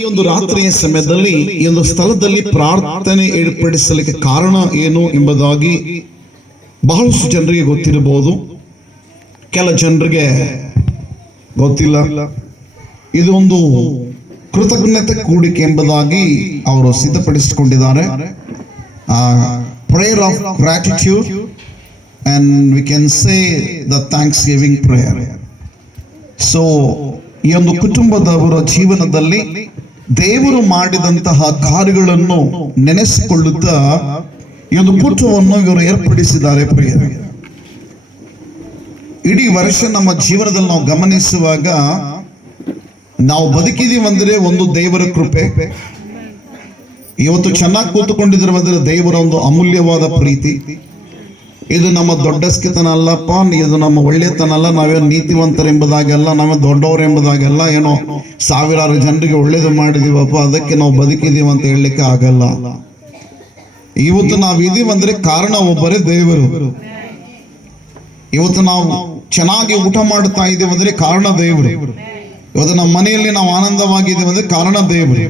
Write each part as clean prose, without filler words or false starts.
ಈ ಒಂದು ರಾತ್ರಿಯ ಸಮಯದಲ್ಲಿ ಈ ಒಂದು ಸ್ಥಳದಲ್ಲಿ ಪ್ರಾರ್ಥನೆ ಏರ್ಪಡಿಸಲಿಕ್ಕೆ ಕಾರಣ ಏನು ಎಂಬುದಾಗಿ ಬಹಳಷ್ಟು ಜನರಿಗೆ ಗೊತ್ತಿರಬಹುದು, ಕೆಲ ಜನರಿಗೆ ಗೊತ್ತಿಲ್ಲ. ಇದು ಒಂದು ಕೃತಜ್ಞತೆ ಕೂಡಿಕೆ ಎಂಬುದಾಗಿ ಅವರು ಸಿದ್ಧಪಡಿಸಿಕೊಂಡಿದ್ದಾರೆ. Prayer of gratitude and we can say the thanksgiving prayer. So ಈ ಒಂದು ಕುಟುಂಬದವರ ಜೀವನದಲ್ಲಿ ದೇವರು ಮಾಡಿದಂತಹ ಕಾರ್ಯಗಳನ್ನು ನೆನೆಸಿಕೊಳ್ಳುತ್ತಾ ಈ ಒಂದು ಕೂಟವನ್ನು ಇವರು ಏರ್ಪಡಿಸಿದ್ದಾರೆ. ಪ್ರಿಯರೇ, ಇಡೀ ವರ್ಷ ನಮ್ಮ ಜೀವನದಲ್ಲಿ ನಾವು ಗಮನಿಸುವಾಗ ನಾವು ಬದುಕಿದೀವಿ ಅಂದ್ರೆ ಒಂದು ದೇವರ ಕೃಪೆ. ಇವತ್ತು ಚೆನ್ನಾಗಿ ಕೂತುಕೊಂಡಿದ್ರೆ ಅಂದ್ರೆ ದೇವರ ಒಂದು ಅಮೂಲ್ಯವಾದ ಪ್ರೀತಿ. ಇದು ನಮ್ಮ ದೊಡ್ಡಸ್ಕಿತನ ಅಲ್ಲಪ್ಪ, ಇದು ನಮ್ಮ ಒಳ್ಳೆತನ ಅಲ್ಲ, ನಾವೇನು ನೀತಿವಂತರೆಂಬುದಾಗಲ್ಲ, ನಾವೇ ದೊಡ್ಡವರು ಎಂಬುದಾಗಲ್ಲ, ಏನೋ ಸಾವಿರಾರು ಜನರಿಗೆ ಒಳ್ಳೇದು ಮಾಡಿದೀವಪ್ಪ ಅದಕ್ಕೆ ನಾವು ಬದುಕಿದೀವಿ ಅಂತ ಹೇಳಲಿಕ್ಕೆ ಆಗಲ್ಲ. ಇವತ್ತು ನಾವು ಇದೀವಿ ಅಂದ್ರೆ ಕಾರಣ ಒಬ್ಬರೇ ದೇವರು. ಇವತ್ತು ನಾವು ಚೆನ್ನಾಗಿ ಊಟ ಮಾಡ್ತಾ ಇದ್ದೀವಿ ಅಂದ್ರೆ ಕಾರಣ ದೇವರು. ಇವತ್ತು ನಮ್ಮ ಮನೆಯಲ್ಲಿ ನಾವು ಆನಂದವಾಗಿದ್ದೀವಿ ಅಂದ್ರೆ ಕಾರಣ ದೇವರು.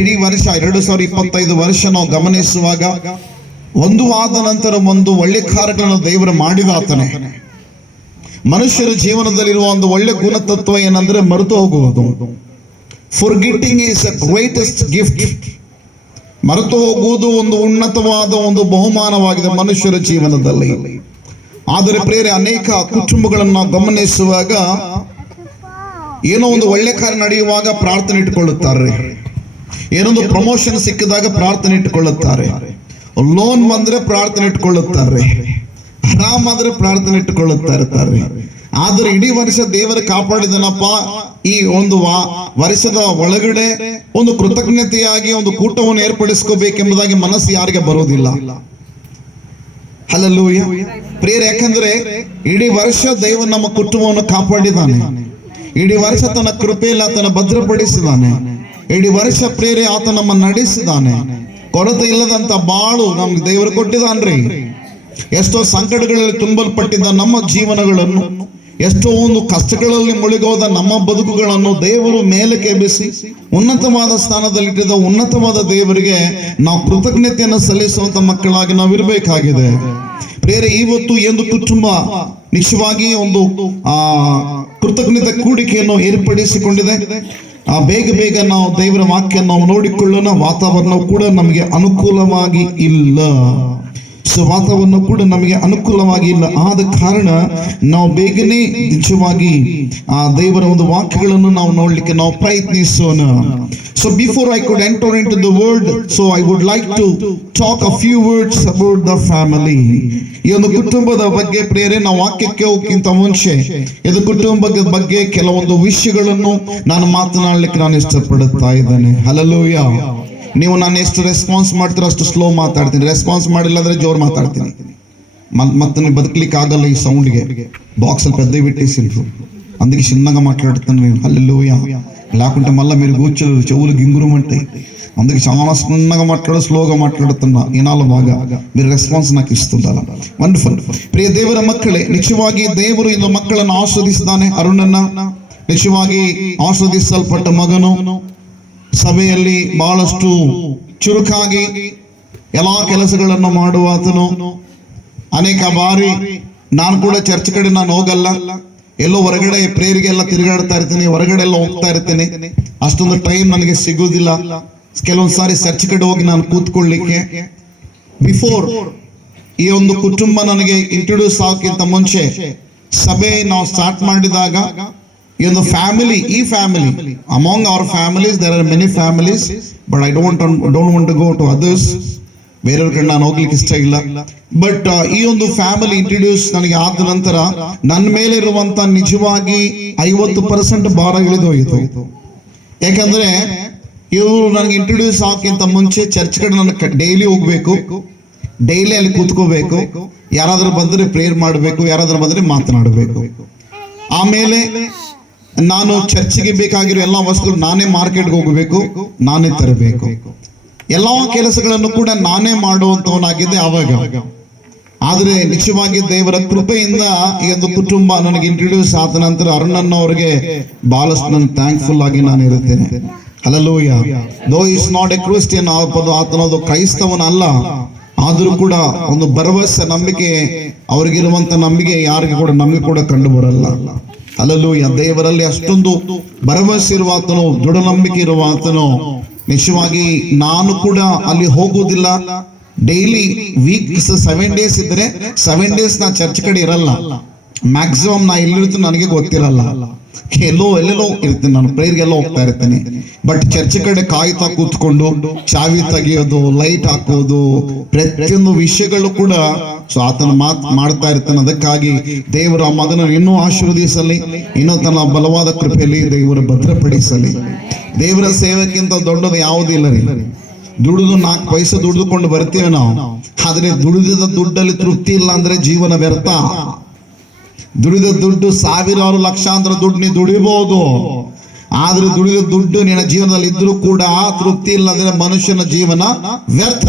ಇಡೀ ವರ್ಷ 2025 ವರ್ಷ ನಾವು ಗಮನಿಸುವಾಗ ಒಂದು ಆದ ನಂತರ ಒಂದು ಒಳ್ಳೆ ಕಾರ್ಯಗಳನ್ನು ದೇವರು ಮಾಡಿದಾತನೇ. ಮನುಷ್ಯರ ಜೀವನದಲ್ಲಿರುವ ಒಂದು ಒಳ್ಳೆ ಗುಣತತ್ವ ಏನಂದ್ರೆ ಮರೆತು ಹೋಗುವುದು. Forgetting is a greatest gift. ಮರೆತು ಹೋಗುವುದು ಒಂದು ಉನ್ನತವಾದ ಒಂದು ಬಹುಮಾನವಾಗಿದೆ ಮನುಷ್ಯರ ಜೀವನದಲ್ಲಿ. ಆದರೆ ಪ್ರೇರೆ ಅನೇಕ ಕುಟುಂಬಗಳನ್ನು ಗಮನಿಸುವಾಗ ಏನೋ ಒಂದು ಒಳ್ಳೆ ಕಾರ್ಯ ನಡೆಯುವಾಗ ಪ್ರಾರ್ಥನೆ ಇಟ್ಟುಕೊಳ್ಳುತ್ತಾರೆ, ಏನೊಂದು ಪ್ರಮೋಷನ್ ಸಿಕ್ಕಿದಾಗ ಪ್ರಾರ್ಥನೆ ಇಟ್ಟುಕೊಳ್ಳುತ್ತಾರೆ, ಲೋನ್ ಬಂದ್ರೆ ಪ್ರಾರ್ಥನೆ ಇಟ್ಕೊಳ್ಳುತ್ತಾರೆ, ಆರಾಮಾದ್ರೆ ಪ್ರಾರ್ಥನೆ ಇಟ್ಟುಕೊಳ್ಳುತ್ತಾ ಇರ್ತಾರೆ. ಆದ್ರೆ ಇಡೀ ವರ್ಷ ದೇವರು ಕಾಪಾಡಿದನಪ್ಪ, ಈ ಒಂದು ವರ್ಷದ ಒಳಗಡೆ ಒಂದು ಕೃತಜ್ಞತೆಯಾಗಿ ಒಂದು ಕೂಟವನ್ನು ಏರ್ಪಡಿಸ್ಕೋಬೇಕೆಂಬುದಾಗಿ ಮನಸ್ಸು ಯಾರಿಗೆ ಬರೋದಿಲ್ಲ. ಹಲ್ಲೆಲೂಯಾ ಪ್ರಿಯರೇ, ಯಾಕಂದ್ರೆ ಇಡೀ ವರ್ಷ ದೇವರು ನಮ್ಮ ಕುಟುಂಬವನ್ನು ಕಾಪಾಡಿದಾನೆ. ಇಡೀ ವರ್ಷ ತನ್ನ ಕೃಪೆಯಲ್ಲಿ ಆತನ ಭದ್ರಪಡಿಸಿದಾನೆ. ಇಡೀ ವರ್ಷ ಪ್ರೇರೆ ಆತ ನಮ್ಮ ನಡೆಸಿದಾನೆ. ಕೊರತೆ ಇಲ್ಲದಂತ ಬಾಳು ನಮ್ಗೆ ದೇವರು ಕೊಟ್ಟಿದ್ದಾನ್ರಿ. ಎಷ್ಟೋ ಸಂಕಟಗಳಲ್ಲಿ ತುಂಬಲ್ಪಟ್ಟಿದ್ದ ನಮ್ಮ ಜೀವನಗಳನ್ನು, ಎಷ್ಟೋ ಒಂದು ಕಷ್ಟಗಳಲ್ಲಿ ಮುಳುಗೋದ ನಮ್ಮ ಬದುಕುಗಳನ್ನು ದೇವರು ಮೇಲಕ್ಕೆ ಎಬ್ಬಿಸಿ ಉನ್ನತವಾದ ಸ್ಥಾನದಲ್ಲಿಟ್ಟಿದ್ದ ಉನ್ನತವಾದ ದೇವರಿಗೆ ನಾವು ಕೃತಜ್ಞತೆಯನ್ನು ಸಲ್ಲಿಸುವಂತ ಮಕ್ಕಳಾಗಿ ನಾವು ಇರಬೇಕಾಗಿದೆ. ಬೇರೆ ಇವತ್ತು ಎಂದು ಕುಟುಂಬ ನಿಶ್ಚಯವಾಗಿ ಒಂದು ಕೃತಜ್ಞತೆ ಕೂಡಿಕೆಯನ್ನು ಏರ್ಪಡಿಸಿಕೊಂಡಿದೆ. ಬೇಗ ನಾವು ದೇವರ ವಾಕ್ಯ ನಾವು ನೋಡಿಕೊಳ್ಳೋಣ. ವಾತಾವರಣ ಕೂಡ ನಮಗೆ ಅನುಕೂಲವಾಗಿ ಇಲ್ಲ. ಸೊ ವಾತಾವರಣ ಕೂಡ ನಮಗೆ ಅನುಕೂಲವಾಗಿ ಇಲ್ಲ. ಆದ ಕಾರಣ ನಾವು ಬೇಗನೆ ನಿಜವಾಗಿ ಆ ದೇವರ ಒಂದು ವಾಕ್ಯಗಳನ್ನು ನಾವು ನೋಡ್ಲಿಕ್ಕೆ ನಾವು ಪ್ರಯತ್ನಿಸೋಣ. So before I could enter into the word, so I would like to talk a few words about the family. ಈ ಒಂದು ಕುಟುಂಬದ ಬಗ್ಗೆ ಪ್ರಿಯರೇ, ನಾವು ವಾಕ್ಯಕ್ಕೆ ಹೋಗಕ್ಕಿಂತ ಮುಂಚೆ ಇದು ಕುಟುಂಬದ ಬಗ್ಗೆ ಕೆಲವೊಂದು ವಿಷಯಗಳನ್ನು ನಾನು ಮಾತನಾಡಲಿಕ್ಕೆ ನಾನು ಇಷ್ಟಪಡುತ್ತಾ ಇದ್ದೇನೆ. ಹಲ್ಲೆಲೂಯಾ. ನೀವು ನಾನು ಎಷ್ಟು ರೆಸ್ಪಾನ್ಸ್ ಮಾಡ್ತೀರೋ ಅಷ್ಟು ಸ್ಲೋ ಮಾತಾಡ್ತೀನಿ. ರೆಸ್ಪಾನ್ಸ್ ಮಾಡಿಲ್ಲ ಅಂದ್ರೆ ಜೋರ್ ಮಾತಾಡ್ತೀನಿ. ಮತ್ತೆ ನೀವು ಬದುಕಲಿಕ್ಕೆ ಆಗಲ್ಲ ಈ ಸೌಂಡ್ಗೆ. బాక్స్ పెద్ద పెట్టేసిండ్రు, అందుకే చిన్నగా మాట్లాడుతాను నేను. హల్లెలూయా. లేకుంటే మళ్ళీ మీరు కూర్చోరు, చెవులు గింగురమంటాయి. అందుకే చాలా చిన్నగా మాట్లాడు, స్లోగా మాట్లాడుతున్నా. ఈనాలు బాగా మీరు ರೆಸ್ಪಾನ್ಸ್ నాకు ಇస్తుంದಲ್ಲ. ವಂಡರ್ಫುಲ್. ಪ್ರಿಯ ದೇವರ ಮಕ್ಕಳೇ, ನಿಜವಾಗಿ ದೇವರು ಇಂದು ಮಕ್ಕಳನ್ನು ಆಸ್ವಾದಿಸಿದ್ದಾನೆ. ಅರುಣನ್ನ ನಿಜವಾಗಿ ಆಸ್ವಾದಿಸಲ್ಪಟ್ಟ ಮಗನು, ಸಭೆಯಲ್ಲಿ ಬಹಳಷ್ಟು ಚುರುಕಾಗಿ ಎಲ್ಲಾ ಕೆಲಸಗಳನ್ನು ಮಾಡುವಾತನು. ಅನೇಕ ಬಾರಿ ನಾನು ಕೂಡ ಚರ್ಚ್ ಕಡೆ ನಾನು ಹೋಗಲ್ಲ, ಎಲ್ಲೋ ಹೊರಗಡೆ ಪ್ರೇರಿಗೆಲ್ಲ ತಿರುಗಾಡ್ತಾ ಇರ್ತೀನಿ, ಹೊರಗಡೆ ಎಲ್ಲ ಹೋಗ್ತಾ ಇರ್ತೀನಿ. ಅಷ್ಟೊಂದು ಟೈಮ್ ನನಗೆ ಸಿಗುವುದಿಲ್ಲ. ಕೆಲವೊಂದು ಸಾರಿ ಚರ್ಚ್ ಕಡೆ ಹೋಗಿ ನಾನು ಕೂತ್ಕೊಳ್ಳಿಕ್ಕೆ. ಬಿಫೋರ್ ಈ ಒಂದು ಕುಟುಂಬ ನನಗೆ ಇಂಟ್ರೊಡ್ಯೂಸ್ ಆಗೋಕ್ಕಿಂತ ಮುಂಚೆ ಸಭೆ ನಾವು ಸ್ಟಾರ್ಟ್ ಮಾಡಿದಾಗ ಈ ಒಂದು ಫ್ಯಾಮಿಲಿ, ಈ family, among our families there are many families, but I don't want to go to others. ಬೇರೆಯವ್ರ ಕಡೆ ನಾನು ಹೋಗ್ಲಿಕ್ಕೆ ಇಷ್ಟ ಇಲ್ಲ. ಬಟ್ ಈ ಒಂದು ಫ್ಯಾಮಿಲಿ ಇಂಟ್ರೊಡ್ಯೂಸ್ ನನಗೆ ಆದ ನಂತರ ನನ್ನ ಮೇಲೆ ಇರುವಂತ ನಿಜವಾಗಿ 50% ಭಾರ ಇಳಿದು ಹೋಯಿತು. ಯಾಕಂದ್ರೆ ಇವರು ನನಗೆ ಇಂಟ್ರೊಡ್ಯೂಸ್ ಆಗೋಕ್ಕಿಂತ ಮುಂಚೆ ಚರ್ಚ್ ಕಡೆ ನಾನು ಡೈಲಿ ಹೋಗ್ಬೇಕು, ಡೈಲಿ ಅಲ್ಲಿ ಕೂತ್ಕೋಬೇಕು, ಯಾರಾದ್ರೂ ಬಂದ್ರೆ ಪ್ರೇಯರ್ ಮಾಡಬೇಕು, ಯಾರಾದ್ರೂ ಬಂದ್ರೆ ಮಾತನಾಡಬೇಕು. ಆಮೇಲೆ ನಾನು ಚರ್ಚ್ಗೆ ಬೇಕಾಗಿರೋ ಎಲ್ಲ ವಸ್ತುಗಳು ನಾನೇ ಮಾರ್ಕೆಟ್ಗೆ ಹೋಗಬೇಕು, ನಾನೇ ತರಬೇಕು. ಎಲ್ಲಾ ಕೆಲಸಗಳನ್ನು ಕೂಡ ನಾನೇ ಮಾಡುವಂತವನಾಗಿದ್ದೆ ಆವಾಗ. ಆದ್ರೆ ನಿಜವಾಗಿ ದೇವರ ಕೃಪೆಯಿಂದ ಈ ಒಂದು ಕುಟುಂಬ ನನಗೆ ಇಂಟ್ರೊಡ್ಯೂಸ್ ಆದ ನಂತರ ಅರುಣಣ್ಣ ಅವರಿಗೆ ಬಹಳಷ್ಟು ನಾನು ಥ್ಯಾಂಕ್ಫುಲ್ ಆಗಿ ನಾನು ಇರುತ್ತೇನೆ. Hallelujah. Though is not a Christian, ಆತನದು ಕ್ರೈಸ್ತವನಲ್ಲ, ಆದರೂ ಕೂಡ ಒಂದು ಭರವಸೆ, ನಂಬಿಕೆ, ಅವ್ರಿಗಿರುವಂತ ನಂಬಿಕೆ ಯಾರಿಗೆ ಕೂಡ ನಮಗೆ ಕೂಡ ಕಂಡು ಬರಲ್ಲ. ಹಲ್ಲೆಲೂಯ. ದೇವರಲ್ಲಿ ಅಷ್ಟೊಂದು ಭರವಸೆ ಇರುವ ಆತನು, ದೃಢ ನಂಬಿಕೆ ಇರುವ ಆತನು. ನಿಜವಾಗಿ ನಾನು ಕೂಡ ಅಲ್ಲಿ ಹೋಗುವುದಿಲ್ಲ. ಡೈಲಿ ವೀಕ್ 7 days ಇದ್ರೆ 7 days ನಾ ಚರ್ಚ್ ಕಡೆ ಇರಲ್ಲ. ಮ್ಯಾಕ್ಸಿಮಮ್ ನಾ ಎಲ್ಲಿರ್ತೀನಿ ನನಗೆ ಗೊತ್ತಿರಲ್ಲ, ಎಲ್ಲೆಲ್ಲೋ ಇರ್ತೀನಿ, ನಾನು ಪ್ರೇಯರ್ಗೆಲ್ಲ ಹೋಗ್ತಾ ಇರ್ತೀನಿ. ಬಟ್ ಚರ್ಚ್ ಕಡೆ ಕಾಯ್ತಾ ಕೂತ್ಕೊಂಡು ಚಾವಿ ತೆಗೆಯೋದು, ಲೈಟ್ ಹಾಕೋದು, ಪ್ರತಿಯೊಂದು ವಿಷಯಗಳು ಕೂಡ ಆತನ ಮಾಡ್ತಾ ಇರ್ತಾನೆ. ಅದಕ್ಕಾಗಿ ದೇವರು ಆ ಮಗನ ಇನ್ನೂ ಆಶೀರ್ವದಿಸಲಿ, ಇನ್ನೂ ತನ್ನ ಬಲವಾದ ಕೃಪೆಯಲ್ಲಿ ದೇವರು ಭದ್ರಪಡಿಸಲಿ. ದೇವರ ಸೇವೆಕ್ಕಿಂತ ದೊಡ್ಡದು ಯಾವುದಿಲ್ಲ ರೀ. ದುಡಿದು 4 ಪೈಸೆ ದುಡಿದುಕೊಂಡು ಬರ್ತೀವಿ ನಾವು, ಆದ್ರೆ ದುಡಿದ ದುಡ್ಡಲ್ಲಿ ತೃಪ್ತಿ ಇಲ್ಲ ಅಂದ್ರೆ ಜೀವನ ವ್ಯರ್ಥ. ದುಡಿದ ದುಡ್ಡು ಸಾವಿರಾರು ಲಕ್ಷಾಂತರ ದುಡ್ಡು ನೀ ದುಡಿಬಹುದು, ಆದ್ರೆ ದುಡಿದ ದುಡ್ಡು ನಿನ್ನ ಜೀವನದಲ್ಲಿ ಇದ್ರೂ ಕೂಡ ತೃಪ್ತಿ ಇಲ್ಲ ಅಂದ್ರೆ ಮನುಷ್ಯನ ಜೀವನ ವ್ಯರ್ಥ.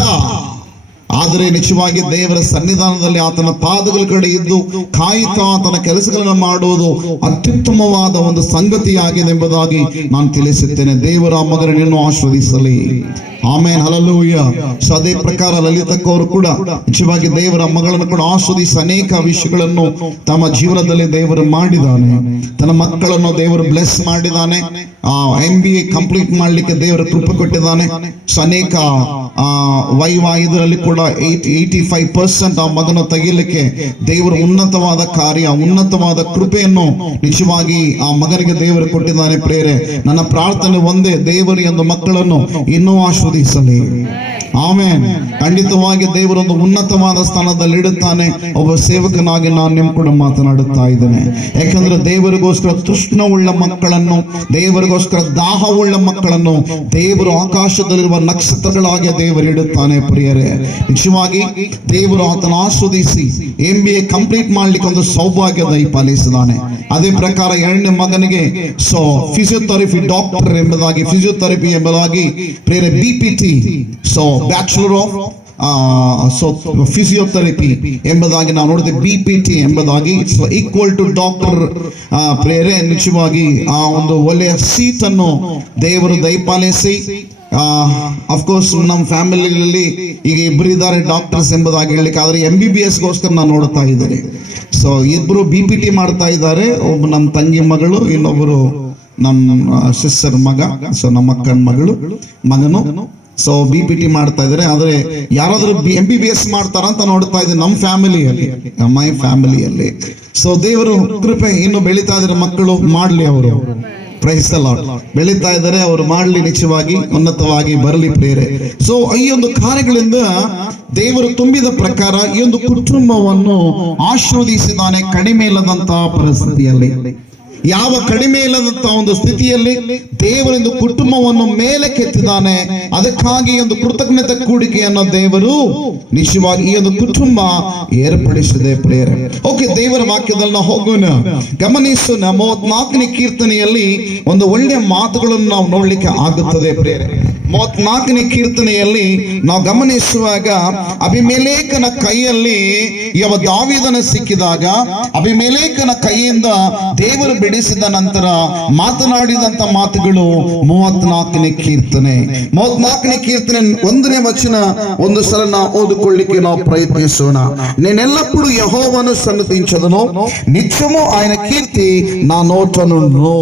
ಆದರೆ ನಿಜವಾಗಿ ದೇವರ ಸನ್ನಿಧಾನದಲ್ಲಿ ಆತನ ಪಾದಗಳ ಕಡೆ ಇದ್ದು ಕಾಯುತ್ತಾ ಆತನ ಕೆಲಸಗಳನ್ನು ಮಾಡುವುದು ಅತ್ಯುತ್ತಮವಾದ ಒಂದು ಸಂಗತಿಯಾಗಿದೆ ಎಂಬುದಾಗಿ ನಾನು ತಿಳಿಸುತ್ತೇನೆ. ದೇವರ ಮಗನನ್ನು ಆಶೀರ್ವದಿಸಲಿ. ಆಮೇನ್, ಹಲ್ಲೆಲೂಯ. ಸೊ ಅದೇ ಪ್ರಕಾರ ಲಲಿತಕ್ಕವರು ಕೂಡ ನಿಜವಾಗಿ ದೇವರ ಮಗಳನ್ನು ಕೂಡ ಆಸ್ವಾದಿಸಿ ಅನೇಕ ವಿಷಯಗಳನ್ನು ತಮ್ಮ ಜೀವನದಲ್ಲಿ ದೇವರು ಮಾಡಿದ್ದಾನೆ. ತನ್ನ ಮಕ್ಕಳನ್ನು ದೇವರು ಬ್ಲೆಸ್ ಮಾಡಿದ್ದಾನೆ. MBA ಕಂಪ್ಲೀಟ್ ಮಾಡ್ಲಿಕ್ಕೆ ದೇವರ ಕೃಪೆ ಕೊಟ್ಟಿದ್ದಾನೆ. ಸೊ ಅನೇಕ ಇದರಲ್ಲಿ ಕೂಡ 85% ಆ ಮಗನ ತೆಗಿಲಿಕ್ಕೆ ದೇವರು ಉನ್ನತವಾದ ಕಾರ್ಯ, ಉನ್ನತವಾದ ಕೃಪೆಯನ್ನು ನಿಜವಾಗಿ ಆ ಮಗನಿಗೆ ದೇವರು ಕೊಟ್ಟಿದ್ದಾನೆ. ಪ್ರೇರೆ, ನನ್ನ ಪ್ರಾರ್ಥನೆ ಒಂದೇ, ದೇವರು ಎಂದು ಮಕ್ಕಳನ್ನು ಇನ್ನೂ ಆಶೀರ್ವದಿಸಲಿ. ಆಮೇನ್. ಖಂಡಿತವಾಗಿ ದೇವರೊಂದು ಉನ್ನತವಾದ ಸ್ಥಾನದಲ್ಲಿ ಇಡುತ್ತಾನೆ. ಒಬ್ಬ ಸೇವಕನಾಗಿ ನಾನು ನಿಮ್ಮ ಕೂಡ ಮಾತನಾಡುತ್ತಾ ಇದ್ದೇನೆ. ಯಾಕಂದ್ರೆ ದೇವರಿಗೋಸ್ಕರ ತೃಷ್ಣವುಳ್ಳ ಮಕ್ಕಳನ್ನು, ದೇವರಿಗೋಸ್ಕರ ದಾಹವುಳ್ಳ ಮಕ್ಕಳನ್ನು ದೇವರು ಆಕಾಶದಲ್ಲಿರುವ ನಕ್ಷತ್ರಗಳಾಗಿ ದೇವರು ಇಡುತ್ತಾನೆ. ಪ್ರಿಯರೇ, ನಿಜವಾಗಿ ದೇವರು ಆತನ ಆಸ್ವಾದಿಸಿ MBA ಕಂಪ್ಲೀಟ್ ಮಾಡ್ಲಿಕ್ಕೆ ಒಂದು ಸೌಭಾಗ್ಯ ದಯಪಾಲಿಸಿದ್ದಾನೆ. ಅದೇ ಪ್ರಕಾರ 2ನೇ ಮಗನಿಗೆ ಫಿಸಿಯೋಥೆರಪಿ ಡಾಕ್ಟರ್ ಎಂಬುದಾಗಿ, ಫಿಸಿಯೋಥೆರಪಿ ಎಂಬುದಾಗಿ ಪ್ರೇರೆ BPT, ಬ್ಯಾಚುಲರ್ ಆಫ್ ಫಿಸಿಯೋಥೆರಪಿ ಎಂಬುದಾಗಿ ನಾವು ನೋಡಿದ್ವಿ. BPT ಎಂಬುದಾಗಿ ಈಕ್ವಲ್ ಟು ಡಾಕ್ಟರ್. ಪ್ರೇರೆ, ನಿಜವಾಗಿ ಆ ಒಂದು ಒಳ್ಳೆಯ ಸೀಟ್ ಅನ್ನು ದೇವರು ದಯಪಾಲಿಸಿ, ಅಫ್ಕೋರ್ಸ್ ನಮ್ಮ ಫ್ಯಾಮಿಲಿಯಲ್ಲಿ ಈಗ ಇಬ್ಬರು ಇದ್ದಾರೆ ಡಾಕ್ಟರ್ಸ್ ಎಂಬುದಾಗಿ ಹೇಳಲಿಕ್ಕೆ, ಆದರೆ MBBS ಗೋಸ್ಕರ ನಾನು ನೋಡ್ತಾ ಇದ್ದೇನೆ. ಸೊ ಇಬ್ಬರು BPT ಮಾಡ್ತಾ ಇದ್ದಾರೆ. ಒಬ್ಬ ನಮ್ಮ ತಂಗಿ ಮಗಳು, ಇನ್ನೊಬ್ಬರು ನಮ್ಮ ಸಿಸ್ಟರ್ ಮಗ, ಸೊ ನಮ್ಮ ಅಕ್ಕನ ಮಗನು ಸೊ BPT ಮಾಡ್ತಾ ಇದ್ದಾರೆ. ಆದ್ರೆ ಯಾರಾದ್ರೂ MBBS ಮಾಡ್ತಾರಂತ ನೋಡ್ತಾ ಇದ್ದಾರೆ ನಮ್ಮ ಫ್ಯಾಮಿಲಿಯಲ್ಲಿ, ಮೈ ಫ್ಯಾಮಿಲಿಯಲ್ಲಿ. ಸೊ ದೇವರು ಕೃಪೆ, ಇನ್ನು ಬೆಳೀತಾ ಇದ್ದಾರೆ ಮಕ್ಕಳು, ಮಾಡ್ಲಿ ಅವರು. Praise the Lord. ಬೆಳೀತಾ ಇದ್ದಾರೆ, ಅವರು ಮಾಡ್ಲಿ, ನಿಜವಾಗಿ ಉನ್ನತವಾಗಿ ಬರಲಿ ಪ್ರೇರೆ. ಸೊ ಈ ಒಂದು ಕಾರ್ಯಗಳಿಂದ ದೇವರು ತುಂಬಿದ ಪ್ರಕಾರ ಈ ಒಂದು ಕುಟುಂಬವನ್ನು ಆಶೀರ್ವದಿಸಿದ್ದಾನೆ. ಕಡಿಮೆ ಇಲ್ಲದಂತಹ ಪರಿಸ್ಥಿತಿಯಲ್ಲಿ, ಯಾವ ಕಡಿಮೆ ಇಲ್ಲದಂತಹ ಒಂದು ಸ್ಥಿತಿಯಲ್ಲಿ ದೇವರೊಂದು ಕುಟುಂಬವನ್ನು ಮೇಲೆ ಕೆತ್ತಿದ್ದಾನೆ. ಅದಕ್ಕಾಗಿ ಒಂದು ಕೃತಜ್ಞತೆ ಕೂಡಿಕೆಯನ್ನು ದೇವರು ನಿಜವಾಗಿ ಈ ಒಂದು ಕುಟುಂಬ ಏರ್ಪಡಿಸಿದೆ ಪ್ರೇರೆ. ಓಕೆ, ದೇವರ ವಾಕ್ಯದಲ್ಲಿ ನಾವು ಹೋಗೋಣ, ಗಮನಿಸೋಣ. 34ನೇ ಕೀರ್ತನೆಯಲ್ಲಿ ಒಂದು ಒಳ್ಳೆಯ ಮಾತುಗಳನ್ನು ನಾವು ನೋಡ್ಲಿಕ್ಕೆ ಆಗುತ್ತದೆ ಪ್ರೇರೆ. 34ನೇ ಕೀರ್ತನೆಯಲ್ಲಿ ನಾವು ಗಮನಿಸುವಾಗ, ಅಭಿಮೆಲೇಕನ ಕೈಯಲ್ಲಿ ದಾವೀದನ ಸಿಕ್ಕಿದಾಗ ಅಭಿಮೆಲೇಕನ ಕೈಯಿಂದ ದೇವರು ಬಿಡಿಸಿದ ನಂತರ ಮಾತನಾಡಿದಂತ ಮಾತುಗಳು 34ನೇ ಕೀರ್ತನೆ. 34ನೇ ಕೀರ್ತನೆ 1ನೇ ವಚನ ಒಂದು ಸಲ ನಾವು ಓದಿಕೊಳ್ಳಿಕ್ಕೆ ನಾವು ಪ್ರಯತ್ನಿಸೋಣ. నేనెల్లప్పుడు యెహోవాను సన్నిధించదును, నిత్యము ఆయన కీర్తి నా నోటనుండును.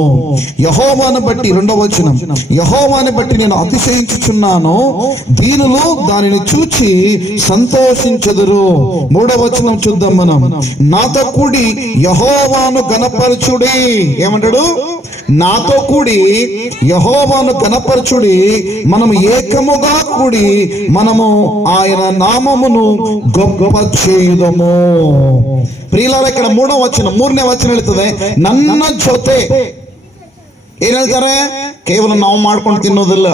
యెహోవాను బట్టి, 2వ వచనం, యెహోవాను బట్టి నేను అతిశయించుచున్నాను, దీనులు దానిని చూచి సంతోషించెదరు. 3వ వచనం చూద్దాం మనం. నాతో కూడి యెహోవాను ఘనపరచుడి. ఏమంటాడు? నాతో కూడి యెహోవాను ఘనపరచుడి, మనము ఏకముగా కూడి మనము ఆయన నామమును గొప్ప చేయుదము. ಪ್ರಿಯರೇ, ఇక్కడ 3ನೇ ವಚನ ಹೇಳ್ತದೆ, ನನ್ನ ಜೊತೆ. ಏನ್ ಹೇಳ್ತಾರೆ? ಕೇವಲ ನಾವು ಮಾಡ್ಕೊಂಡು ತಿನ್ನೋದಿಲ್ಲ,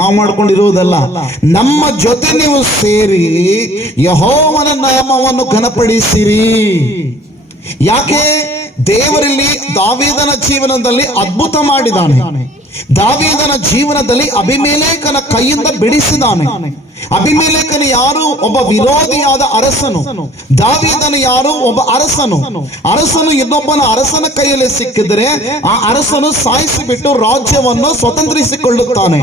ನಾವು ಮಾಡ್ಕೊಂಡಿರುವುದಲ್ಲ, ನಮ್ಮ ಜೊತೆ ನೀವು ಸೇರಿ ಯೆಹೋವನ ನಾಮವನ್ನು ಘನಪಡಿಸಿರಿ. ಯಾಕೆ? ದೇವರಲ್ಲಿ ದಾವೀದನ ಜೀವನದಲ್ಲಿ ಅದ್ಭುತ ಮಾಡಿದ್ದಾನೆ. ದಾವೀದನ ಜೀವನದಲ್ಲಿ ಅಭಿಮೇಲೇಕನ ಕೈಯಿಂದ ಬಿಡಿಸಿದಾನೆ. ಅಭಿಮೇಲೇಕನು ಯಾರು? ಒಬ್ಬ ವಿರೋಧಿಯಾದ ಅರಸನು. ದಾವೀದನು ಯಾರು? ಒಬ್ಬ ಅರಸನು. ಅರಸನು ಇನ್ನೊಬ್ಬನ ಅರಸನ ಕೈಯಲ್ಲಿ ಸಿಕ್ಕಿದರೆ ಆ ಅರಸನು ಸಾಯಿಸಿಬಿಟ್ಟು ರಾಜ್ಯವನ್ನು ಸ್ವತಂತ್ರಿಸಿಕೊಳ್ಳುತ್ತಾನೆ.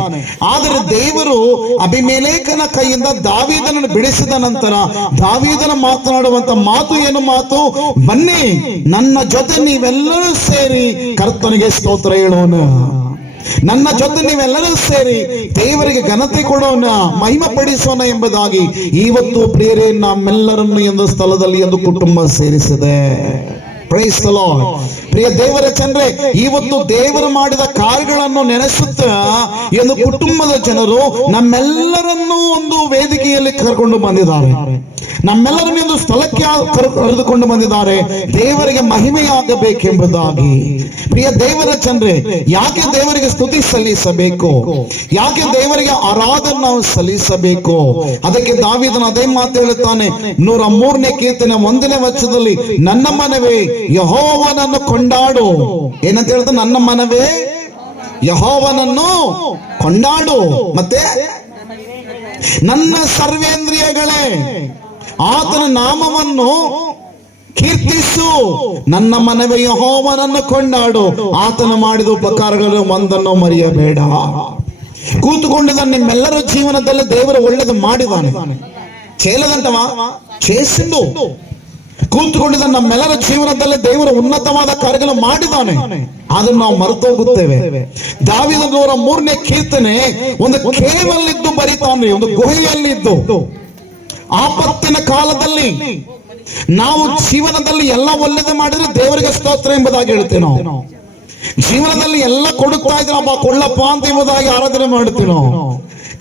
ಆದರೆ ದೇವರು ಅಭಿಮೇಲೇಕನ ಕೈಯಿಂದ ದಾವೀದನನ್ನು ಬಿಡಿಸಿದ ನಂತರ ದಾವೀದನ ಮಾತನಾಡುವಂತ ಮಾತು ಏನು ಮಾತು? ಬನ್ನಿ, ನನ್ನ ಜೊತೆ ನೀವೆಲ್ಲರೂ ಸೇರಿ ಕರ್ತನಿಗೆ ಸ್ತೋತ್ರ ಹೇಳೋಣ. ನನ್ನ ಜೊತೆ ನೀವೆಲ್ಲರೂ ಸೇರಿ ದೇವರಿಗೆ ಘನತೆ ಕೊಡೋಣ, ಮಹಿಮೆ ಪಡಿಸೋಣ ಎಂಬುದಾಗಿ ಇವತ್ತು ಪ್ರಿಯರೇ ನಮ್ಮೆಲ್ಲರನ್ನು ಒಂದು ಸ್ಥಳದಲ್ಲಿ ಒಂದು ಕುಟುಂಬ ಸೇರಿಸಿದೆ. Praise the lord. ಪ್ರಿಯ ದೇವರ ಜನರೇ, ಇವತ್ತು ದೇವರು ಮಾಡಿದ ಕಾರ್ಯಗಳನ್ನು ನೆನೆಸುತ್ತಾ ಒಂದು ಕುಟುಂಬದ ಜನರು ನಮ್ಮೆಲ್ಲರನ್ನೂ ಒಂದು ವೇದಿಕೆಯಲ್ಲಿ ಕರೆದುಕೊಂಡು ಬಂದಿದ್ದಾರೆ. ನಮ್ಮೆಲ್ಲರನ್ನು ಒಂದು ಸ್ಥಳಕ್ಕೆ ಕರೆದುಕೊಂಡು ಬಂದಿದ್ದಾರೆ, ದೇವರಿಗೆ ಮಹಿಮೆಯಾಗಬೇಕೆಂಬುದಾಗಿ. ಪ್ರಿಯ ದೇವರ ಜನರೇ, ಯಾಕೆ ದೇವರಿಗೆ ಸ್ತುತಿ ಸಲ್ಲಿಸಬೇಕು? ಯಾಕೆ ದೇವರಿಗೆ ಆರಾಧನೆ ನಾವು ಸಲ್ಲಿಸಬೇಕು? ಅದಕ್ಕೆ ದಾವೀದನು ಅದೇ ಮಾತು ಹೇಳುತ್ತಾನೆ. 103ನೇ ಕೀರ್ತನೆ 1ನೇ ವಚನದಲ್ಲಿ, ನನ್ನ ಮನವೇ ಯೆಹೋವನನ್ನು ಕೊಂಡಾಡು. ಏನಂತ ಹೇಳ್ತಾನೆ? ನನ್ನ ಮನವೇ ಯೆಹೋವನನ್ನು ಕೊಂಡಾಡು. ಮತ್ತೆ ನನ್ನ ಸರ್ವೇಂದ್ರಿಯಗಳೇ ಆತನ ನಾಮವನ್ನು ಕೀರ್ತಿಸು. ನನ್ನ ಮನವೇ ಯೆಹೋವನನ್ನು ಕೊಂಡಾಡು, ಆತನ ಮಾಡಿದ ಉಪಕಾರಗಳು ಒಂದನ್ನು ಮರೆಯಬೇಡ. ಕೂತುಕೊಂಡಿದ್ದ ನಿಮ್ಮೆಲ್ಲರ ಜೀವನದಲ್ಲಿ ದೇವರು ಒಳ್ಳೆದು ಮಾಡಿದಾನೆ. చేయలేదంటవ చేసిండు. ಕೂತುಕೊಂಡಿದ್ದ ನಮ್ಮೆಲ್ಲರ ಜೀವನದಲ್ಲಿ ದೇವರು ಉನ್ನತವಾದ ಕಾರ್ಯಗಳು ಮಾಡಿದಾನೆ. ಅದನ್ನು ನಾವು ಮರೆತೋಗುತ್ತೇವೆ. ದಾವೀದನ 103ನೇ ಕೀರ್ತನೆ ಒಂದು ಕೇವಲ್ಲಿದ್ದು ಬರೀತಾನೆ, ಒಂದು ಗುಹೆಯಲ್ಲಿದ್ದು. ಆಪತ್ತಿನ ಕಾಲದಲ್ಲಿ ನಾವು ಜೀವನದಲ್ಲಿ ಎಲ್ಲ ಒಳ್ಳೆದು ಮಾಡಿದ್ರೆ ದೇವರಿಗೆ ಸ್ತೋತ್ರ ಎಂಬುದಾಗಿ ಹೇಳ್ತೇವೆ. ನಾವು ಜೀವನದಲ್ಲಿ ಎಲ್ಲ ಕೊಡುತ್ತಾ ಇದ್ರೆ ಅಬ್ಬ ಕೊಳ್ಳಪ್ಪ ಅಂತ ಎಂಬುದಾಗಿ ಆರಾಧನೆ ಮಾಡ್ತೀವಿ. ನಾವು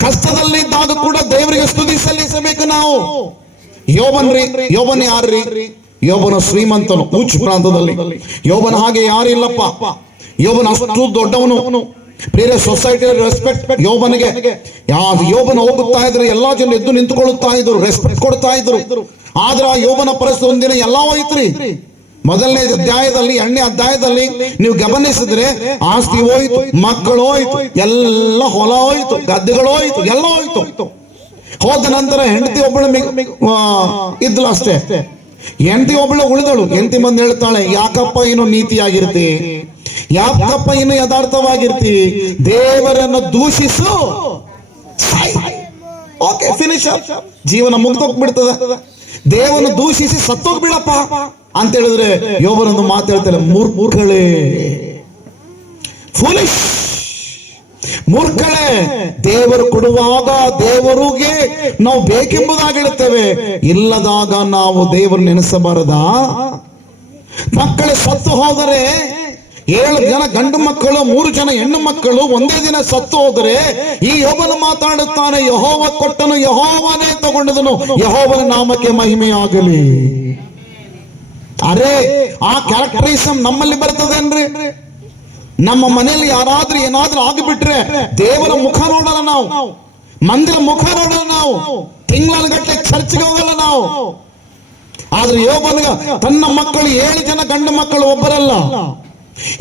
ಕಷ್ಟದಲ್ಲಿದ್ದಾಗ ಕೂಡ ದೇವರಿಗೆ ಸ್ತುತಿ ಸಲ್ಲಿಸಬೇಕು. ನಾವು ಯೋಬನ್ ಯಾರ್ರಿ? ಯೋಬನ ಶ್ರೀಮಂತನು, ಉಚ್ಚ ಪ್ರಾಂತದಲ್ಲಿ. ಯೋಬನ ಹಾಗೆ ಯಾರು ಇಲ್ಲಪ್ಪ. ಯೋಬನ ಅಷ್ಟು ದೊಡ್ಡವನು. ಬೇರೆ ಸೊಸೈಟಿಯಲ್ಲಿ ರೆಸ್ಪೆಕ್ಟ್ ಯೋಬನಿಗೆ. ಯೋಬನ ಹೋಗುತ್ತಾ ಇದ್ರು, ಎಲ್ಲಾ ಜನ ಎದ್ದು ನಿಂತುಕೊಳ್ಳುತ್ತಾ ಇದ್ರು, ರೆಸ್ಪೆಕ್ಟ್ ಕೊಡ್ತಾ ಇದ್ರು. ಆದ್ರ ಯೋಬನ ಪರಿಸ್ಥಿತಿ ಒಂದಿನ ಎಲ್ಲ ಹೋಯ್ತ್ರಿ. ಮೊದಲನೇ ಅಧ್ಯಾಯದಲ್ಲಿ 2ನೇ ಅಧ್ಯಾಯದಲ್ಲಿ ನೀವು ಗಮನಿಸಿದ್ರೆ ಆಸ್ತಿ ಹೋಯ್ತು, ಮಕ್ಕಳು ಹೋಯ್ತು, ಎಲ್ಲ ಹೊಲ ಹೋಯ್ತು, ಗದ್ದೆಗಳು ಹೋಯ್ತು, ಎಲ್ಲ ಹೋಯ್ತು. ಹೋದ ನಂತರ ಹೆಂಡತಿ ಒಬ್ಬಳು ಇದ್ಲು ಅಷ್ಟೇ. ಹೆಂಡತಿ ಒಬ್ಬಳು ಉಳಿದಳು. ಹೆಂಡತಿ ಬಂದು ಹೇಳ್ತಾಳೆ, ಯಾಕಪ್ಪ ಇನ್ನು ನೀತಿಯಾಗಿರ್ತಿ, ಯಾಕಪ್ಪ ಇನ್ನು ಯಥಾರ್ಥವಾಗಿರ್ತಿ, ದೇವರನ್ನು ದೂಷಿಸು, ಓಕೆ ಫಿನಿಶ್, ಜೀವನ ಮುಗ್ದೋಗ್ಬಿಡ್ತದ. ದೇವರನ್ನು ದೂಷಿಸಿ ಸತ್ತೋಗ್ಬಿಡಪ್ಪ ಅಂತ ಹೇಳಿದ್ರೆ ಯೋಬನೊಂದು ಮಾತು ಹೇಳ್ತಾರೆ, ಮೂರ್ಖಗಳೇ, ಫೂಲಿಶ್, ಮೂರ್ಖಳೇ. ದೇವರು ಕೊಡುವಾಗ ದೇವರಿಗೆ ನಾವು ಬೇಕೆಂಬುದಾಗಿ ಹೇಳುತ್ತೇವೆ, ಇಲ್ಲದಾಗ ನಾವು ದೇವರು ನೆನೆಸಬಾರದಾ? ಮಕ್ಕಳು ಸತ್ತು ಹೋದರೆ 7 ಜನ ಗಂಡು ಮಕ್ಕಳು 3 ಜನ ಹೆಣ್ಣು ಮಕ್ಕಳು ಒಂದೇ ದಿನ ಸತ್ತು ಹೋದರೆ ಈ ಯೋಬನು ಮಾತಾಡುತ್ತಾನೆ, ಯೆಹೋವ ಕೊಟ್ಟನು, ಯೆಹೋವನೇ ತಗೊಂಡದನು, ಯೆಹೋವನ ನಾಮಕ್ಕೆ ಮಹಿಮೆಯಾಗಲಿ. ಅರೆ, ಆ ಕ್ಯಾರೆಕ್ಟರಿಸಮ್ ನಮ್ಮಲ್ಲಿ ಬರ್ತದೇನ್ರಿ? ನಮ್ಮ ಮನೆಯಲ್ಲಿ ಯಾರಾದ್ರೂ ಏನಾದ್ರೂ ಆಗಿಬಿಟ್ರೆ ದೇವರ ಮುಖ ನೋಡಲ್ಲ ನಾವು, ಮಂದಿರ ಮುಖ ನೋಡಲ್ಲ ನಾವು, ತಿಂಗಳ ಗಟ್ಟಲೆ ಚರ್ಚ್ಗೆ ಹೋಗಲ್ಲ ನಾವು. ಆದ್ರೆ ಯೋಬನಿಗ ತನ್ನ ಮಕ್ಕಳು 7 ಜನ ಗಂಡು ಮಕ್ಕಳು, ಒಬ್ಬರಲ್ಲ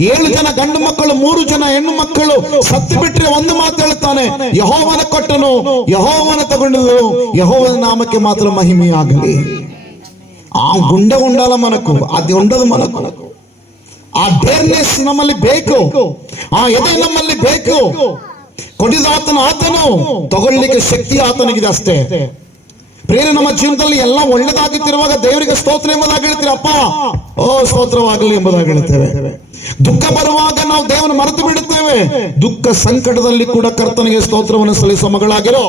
7 ಜನ ಗಂಡು ಮಕ್ಕಳು 3 ಜನ ಹೆಣ್ಣು ಮಕ್ಕಳು ಸತ್ತು ಬಿಟ್ರೆ ಒಂದು ಮಾತು ಹೇಳ್ತಾನೆ, ಯೆಹೋವನ ಕೊಟ್ಟನು, ಯೆಹೋವನ ತಗೊಂಡನು, ಯೆಹೋವನ ನಾಮಕ್ಕೆ ಮಾತ್ರ ಮಹಿಮೆಯಾಗಲಿ. ಆ ಗುಂಡಲ ಮನಕು, ಅದು ಉಂಡದ ಮನಕು, ಆ ಡೇರ್ನೆಸ್ ನಮ್ಮಲ್ಲಿ ಬೇಕು, ಆ ಎದೆ ನಮ್ಮಲ್ಲಿ ಬೇಕು. ಕೊಡಿದಾತನು ಆತನು, ತಗೊಳ್ಳಿಕ್ಕೆ ಶಕ್ತಿ ಆತನಿಗಿದೆ ಅಷ್ಟೇ. ಪ್ರೇರೆ ನಮ್ಮ ಜೀವನದಲ್ಲಿ ಎಲ್ಲ ಒಳ್ಳೆದಾಗುತ್ತಿರುವಾಗ ದೇವರಿಗೆ ಸ್ತೋತ್ರ ಎಂಬುದಾಗಿ ಹೇಳ್ತೀವಿ, ಅಪ್ಪ ಓ ಸ್ತೋತ್ರವಾಗಲಿ ಎಂಬುದಾಗಿ ಹೇಳ್ತೇವೆ. ದುಃಖ ಬರುವಾಗ ನಾವು ದೇವನ ಮರೆತು ಬಿಡುತ್ತೇವೆ. ದುಃಖ ಸಂಕಟದಲ್ಲಿ ಕೂಡ ಕರ್ತನಿಗೆ ಸ್ತೋತ್ರವನ್ನು ಸಲ್ಲಿಸುವ ಮಗಳಾಗಿರೋ.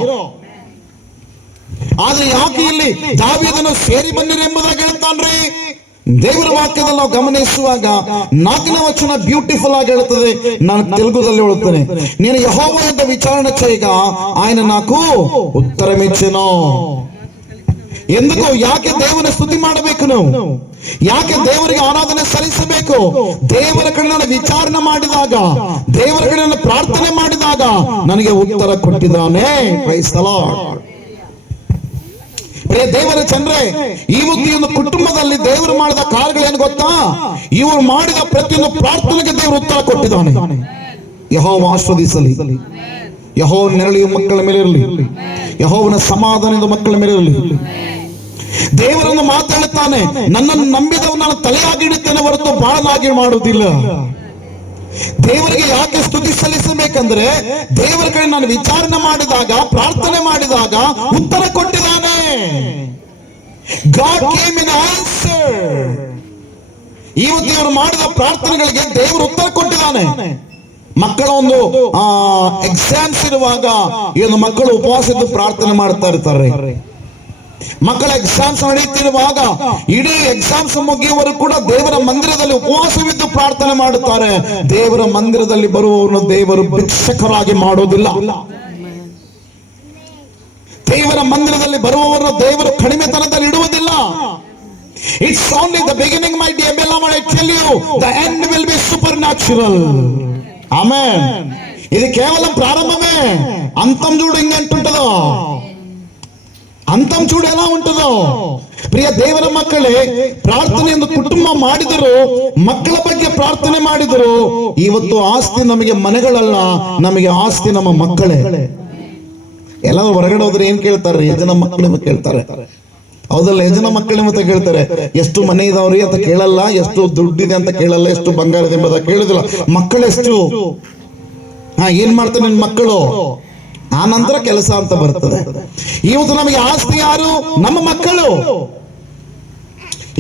ಆದ್ರೆ ಯಾಕೆ ಇಲ್ಲಿ ದಾವೀದನು ಸೇರಿ ಬಂದಿರಿ ಎಂಬುದಾಗಿ ಹೇಳ್ತಾನ್ರಿ? ದೇವರ ವಾಕ್ಯದಲ್ಲಿ ನಾವು ಗಮನಿಸುವಾಗ 4ನೇ ವಚನ ಬ್ಯೂಟಿಫುಲ್ ಆಗಿ ಹೇಳುತ್ತದೆ. ನಾನು ತೆಲುಗುದಲ್ಲಿ ಹೇಳುತ್ತೇನೆ, నేను యెహోవా యొద్ద విచారణ చేయగా ఆయన నాకు ఉత్తరమిచ్చెను. ఎందుకు? ಯಾಕೆ ದೇವರ ಸ್ತುತಿ ಮಾಡಬೇಕು ನಾವು? ಯಾಕೆ ದೇವರಿಗೆ ಆರಾಧನೆ ಸಲ್ಲಿಸಬೇಕು? ದೇವರ ಕಡೆ ನಾನು ವಿಚಾರಣೆ ಮಾಡಿದಾಗ, ದೇವರ ಕಡೆ ನಾನು ಪ್ರಾರ್ಥನೆ ಮಾಡಿದಾಗ ನನಗೆ ಉತ್ತರ ಕೊಟ್ಟಿದ್ದಾನೆ. Praise the Lord. ದೇವರ ಜನರೇ, ಇವತ್ತು ಒಂದು ಕುಟುಂಬದಲ್ಲಿ ದೇವರು ಮಾಡಿದ ಕಾರ್ಯಗಳೇನು ಗೊತ್ತಾ? ಇವರು ಮಾಡಿದ ಪ್ರತಿಯೊಂದು ಪ್ರಾರ್ಥನೆಗೆ ದೇವರು ಉತ್ತರ ಕೊಟ್ಟಿದ್ದಾನೆ. ಯೆಹೋವ ಆಶೀರ್ವದಿಸಲಿ. ಯೆಹೋವನ ನೆರಳು ಮಕ್ಕಳ ಮೇಲೆ ಇರಲಿ. ಯೆಹೋವನ ಸಮಾಧಾನದ ಮಕ್ಕಳ ಮೇಲೆ ಇರಲಿ. ದೇವರನ್ನು ಮಾತಾಡುತ್ತಾನೆ, ನನ್ನನ್ನು ನಂಬಿದವನನ್ನು ತಲೆಯಾಗಿಡುತ್ತೇನೆ ಹೊರತು ಬಾಳನಾಗಿ ಮಾಡುವುದಿಲ್ಲ. ದೇವರಿಗೆ ಯಾಕೆ ಸ್ತುತಿ ಸಲ್ಲಿಸಬೇಕಂದ್ರೆ ದೇವರ ಕಡೆ ನಾನು ವಿಚಾರಣೆ ಮಾಡಿದಾಗ, ಪ್ರಾರ್ಥನೆ ಮಾಡಿದಾಗ ಉತ್ತರ ಕೊಟ್ಟಿದ್ದಾನೆ. God came in answer. ಇವತ್ತು ಇವರು ಮಾಡಿದ ಪ್ರಾರ್ಥನೆಗಳಿಗೆ ದೇವರು ಉತ್ತರ ಕೊಟ್ಟಿದ್ದಾನೆ. ಮಕ್ಕಳ ಒಂದು ಎಕ್ಸಾಮ್ಸ್ ಇರುವಾಗ ಏನು ಮಕ್ಕಳು ಉಪವಾಸದ್ದು ಪ್ರಾರ್ಥನೆ ಮಾಡ್ತಾ ಇರ್ತಾರೆ. ಮಕ್ಕಳ ಎಕ್ಸಾಮ್ಸ್ ನಡೆಯುತ್ತಿರುವಾಗ ಇಡೀ ಎಕ್ಸಾಮ್ಸ್ ಮುಗಿಯುವವರು ಕೂಡ ದೇವರ ಮಂದಿರದಲ್ಲಿ ಉಪವಾಸವಿದ್ದು ಪ್ರಾರ್ಥನೆ ಮಾಡುತ್ತಾರೆ. ದೇವರ ಮಂದಿರದಲ್ಲಿ ಬರುವವರನ್ನು ದೇವರು ಭಿಕ್ಷಕರಾಗಿ ಮಾಡೋದಿಲ್ಲ. ದೇವರ ಮಂದಿರದಲ್ಲಿ ಬರುವವರನ್ನು ದೇವರು ಕಡಿಮೆತನದಲ್ಲಿ ಇಡುವುದಿಲ್ಲ. It's only the beginning, my dear beloved. I tell you, the end will be supernatural. Amen. ఇది కేవలం ప్రారంభమే. అంతం చూడు ఇంకంటుంటదో, అంతం చూడు ఎలా ఉంటుందో. ಪ್ರಿಯ ದೇವರ ಮಕ್ಕಳೇ, ಪ್ರಾರ್ಥನೆಯನ್ನು ಕುಟುಂಬ ಮಾಡಿದರು, ಮಕ್ಕಳ ಬಗ್ಗೆ ಪ್ರಾರ್ಥನೆ ಮಾಡಿದರು. ಇವತ್ತು ಆಸ್ತಿ ನಮಗೆ ಮನೆಗಳಲ್ಲ, ನಮಗೆ ಆಸ್ತಿ ನಮ್ಮ ಮಕ್ಕಳೇ. ಎಲ್ಲರೂ ಹೊರಗಡೆ ಹೋದ್ರೆ ಏನ್ ಕೇಳ್ತಾರೆ? ಯಜನ ಮಕ್ಕಳು ಕೇಳ್ತಾರೆ, ಹೌದಲ್ಲ? ಯಜನ ಮಕ್ಕಳು ಮತ್ತೆ ಕೇಳ್ತಾರೆ, ಎಷ್ಟು ಮನೆ ಇದಾವ್ರಿ ಅಂತ ಕೇಳಲ್ಲ, ಎಷ್ಟು ದುಡ್ಡಿದೆ ಅಂತ ಕೇಳಲ್ಲ, ಎಷ್ಟು ಬಂಗಾರ ಇದೆ ಎಂಬುದ ಕೇಳುದಿಲ್ಲ. ಮಕ್ಕಳೆಷ್ಟು, ಏನ್ ಮಾಡ್ತಾರೆ ನಿನ್ ಮಕ್ಕಳು, ಆ ನಂತರ ಕೆಲಸ ಅಂತ ಬರ್ತದೆ. ಇವತ್ತು ನಮಗೆ ಆಸ್ತಿ ಯಾರು? ನಮ್ಮ ಮಕ್ಕಳು.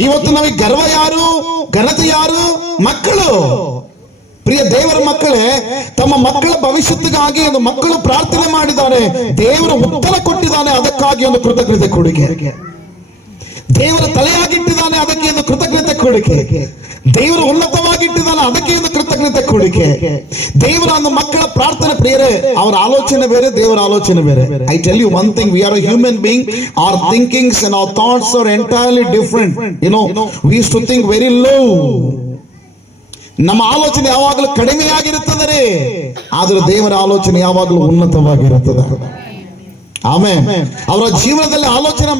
ಇವತ್ತು ನಮಗೆ ಗರ್ವ ಯಾರು, ಘನತೆ ಯಾರು? ಮಕ್ಕಳು. ಪ್ರಿಯ ದೇವರ ಮಕ್ಕಳೇ, ತಮ್ಮ ಮಕ್ಕಳ ಭವಿಷ್ಯತ್ತಿಗಾಗಿ ಒಂದು ಮಕ್ಕಳು ಪ್ರಾರ್ಥನೆ ಮಾಡಿದ್ದಾರೆ, ದೇವರು ಉತ್ತರ ಕೊಟ್ಟಿದ್ದಾನೆ. ಅದಕ್ಕಾಗಿ ಒಂದು ಕೃತಜ್ಞತೆ ಕೊಡುಗೆ. ದೇವರ ತಲೆಯಾಗಿಟ್ಟಿದ್ದಾನೆ, ಅದಕ್ಕೆ ಒಂದು ಕೃತಜ್ಞತೆ ಕೊಡುಗೆ. ದೇವರು ಉನ್ನತವಾಗಿಟ್ಟಿದ್ದಾನೆ, ಅದಕ್ಕೆ ಒಂದು ಕೃತಜ್ಞತೆ ಕೊಡುಗೆ. ದೇವರ ಒಂದು ಮಕ್ಕಳ ಪ್ರಾರ್ಥನೆ ಪ್ರಿಯರೇ, ಅವರ ಆಲೋಚನೆ ಬೇರೆ, ದೇವರ ಆಲೋಚನೆ ಬೇರೆ. I tell you one thing, we are a human being, our thinkings and our thoughts are entirely different. You know, we used to think very low. ನಮ್ಮ ಆಲೋಚನೆ ಯಾವಾಗಲೂ ಕಡಿಮೆಯಾಗಿರುತ್ತದೆ, ಆದ್ರೆ ದೇವರ ಆಲೋಚನೆ ಯಾವಾಗಲೂ ಉನ್ನತವಾಗಿರುತ್ತದೆ. ಆಮೇಲೆ ಅವರ ಜೀವನದಲ್ಲಿ ಆಲೋಚನೆ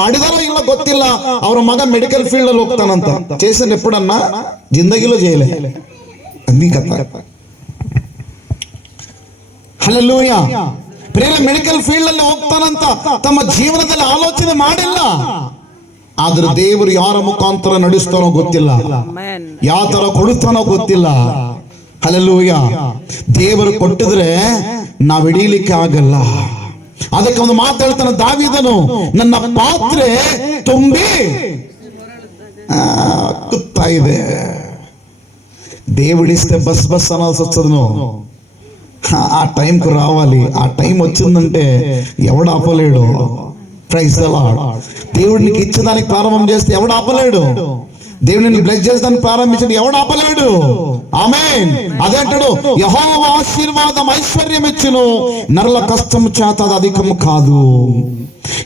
ಮಾಡಿದಾರೋ ಇಲ್ಲ ಗೊತ್ತಿಲ್ಲ. ಅವರ ಮಗ ಮೆಡಿಕಲ್ ಫೀಲ್ಡ್ ಅಲ್ಲಿ ಹೋಗ್ತಾನಂತ, చేసిన ఎప్పుడన్నా జిందగీలో చేయలే అన్ని కథ. హల్లెలూయా. ಪ್ರಿಯರೇ, ಮೆಡಿಕಲ್ ಫೀಲ್ಡ್ ಅಲ್ಲಿ ಹೋಗ್ತಾನಂತ ತಮ್ಮ ಜೀವನದಲ್ಲಿ ಆಲೋಚನೆ ಮಾಡಿಲ್ಲ. ಆದ್ರೆ ದೇವರು ಯಾರ ಮುಖಾಂತರ ನಡೆಸ್ತಾನೋ ಗೊತ್ತಿಲ್ಲ, ಯಾವ ತರ ಕೊಡುತ್ತಾನೋ ಗೊತ್ತಿಲ್ಲ. ಹಲ್ಲೆಲೂಯಾ. ದೇವರು ಕೊಟ್ಟಿದ್ರೆ ನಾವ್ ಹಿಡೀಲಿಕ್ಕೆ ಆಗಲ್ಲ. ಅದಕ್ಕೆ ಒಂದು ಮಾತು ಹೇಳ್ತಾನೆ ದಾವೀದನು, ನನ್ನ ಪಾತ್ರೆ ತುಂಬಿ ಕುತ್ತಾ ಇದೆ. దేవుడిస్తే బస్ బస్ అనాల్సి వస్తుంది. ఆ టైంకు రావాలి. ఆ టైం వచ్చిందంటే ఎవడు ఆపలేడు. Praise the Lord. దేవుడు నీకు ఇచ్చేదానికి ప్రారంభం చేస్తే ఎవడు ఆపలేడు. దేవుడు నిన్ను బ్లెస్ చేసేదానికి ప్రారంభించడు, ఎవడు ఆపలేడు. ఆమేన్. అదే అంటాడు, యెహోవా ఆశీర్వాదం ఐశ్వర్యం ఇచ్చును, నరుల కష్టము చేత అది అధికము కాదు.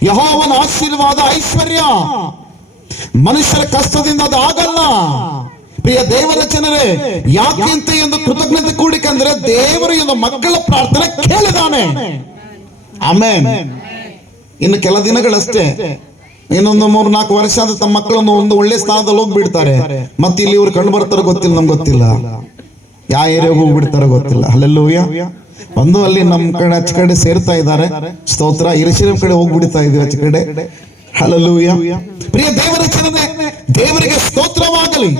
ಯೆಹೋವನ ಆಶೀರ್ವಾದ ಐಶ್ವರ್ಯ, ಮನುಷ್ಯರ ಕಷ್ಟದಿಂದ ಅದು ಆಗಲ್ಲ. ಪ್ರಿಯ ದೇವರ ಜನರೇ, ಯಾಕೆಂತ ಎಂದು ಕೃತಜ್ಞತೆ ಕೂಡಿಕಂದ್ರೆ ದೇವರು ಎಂದು ಮಕ್ಕಳ ಪ್ರಾರ್ಥನೆ ಕೇಳಿದಾನೆ. ಆಮೇನ್. ಇನ್ನು ಕೆಲ ದಿನಗಳಷ್ಟೇ, ಇನ್ನೊಂದು 3-4 ವರ್ಷ ಆದ್ರೆ ತಮ್ಮ ಮಕ್ಕಳನ್ನು ಒಂದು ಒಳ್ಳೆ ಸ್ಥಾನದಲ್ಲಿ ಹೋಗ್ಬಿಡ್ತಾರೆ. ಮತ್ತೆ ಇಲ್ಲಿ ಇವ್ರು ಕಂಡು ಬರ್ತಾರೋ ಗೊತ್ತಿಲ್ಲ, ನಮ್ಗೆ ಗೊತ್ತಿಲ್ಲ. ಯಾವ ಏರಿಯಾಗ ಹೋಗ್ಬಿಡ್ತಾರೋ ಗೊತ್ತಿಲ್ಲ. ಹಲ್ಲೆಲೂಯಾ. ಒಂದು ಅಲ್ಲಿ ನಮ್ ಕಡೆ ಆಚೆ ಕಡೆ ಸೇರ್ತಾ ಇದ್ದಾರೆ, ಸ್ತೋತ್ರ. ಯೆರೂಸಲೇಮ್ ಕಡೆ ಹೋಗ್ಬಿಡ್ತಾ ಇದೀವಿ ಆಚೆ ಕಡೆ. ಹಲ್ಲೆಲೂಯಾ. ಪ್ರಿಯ ದೇವರ ಜನರೇ, ದೇವರಿಗೆ ಸ್ತೋತ್ರವಾಗಲಿ,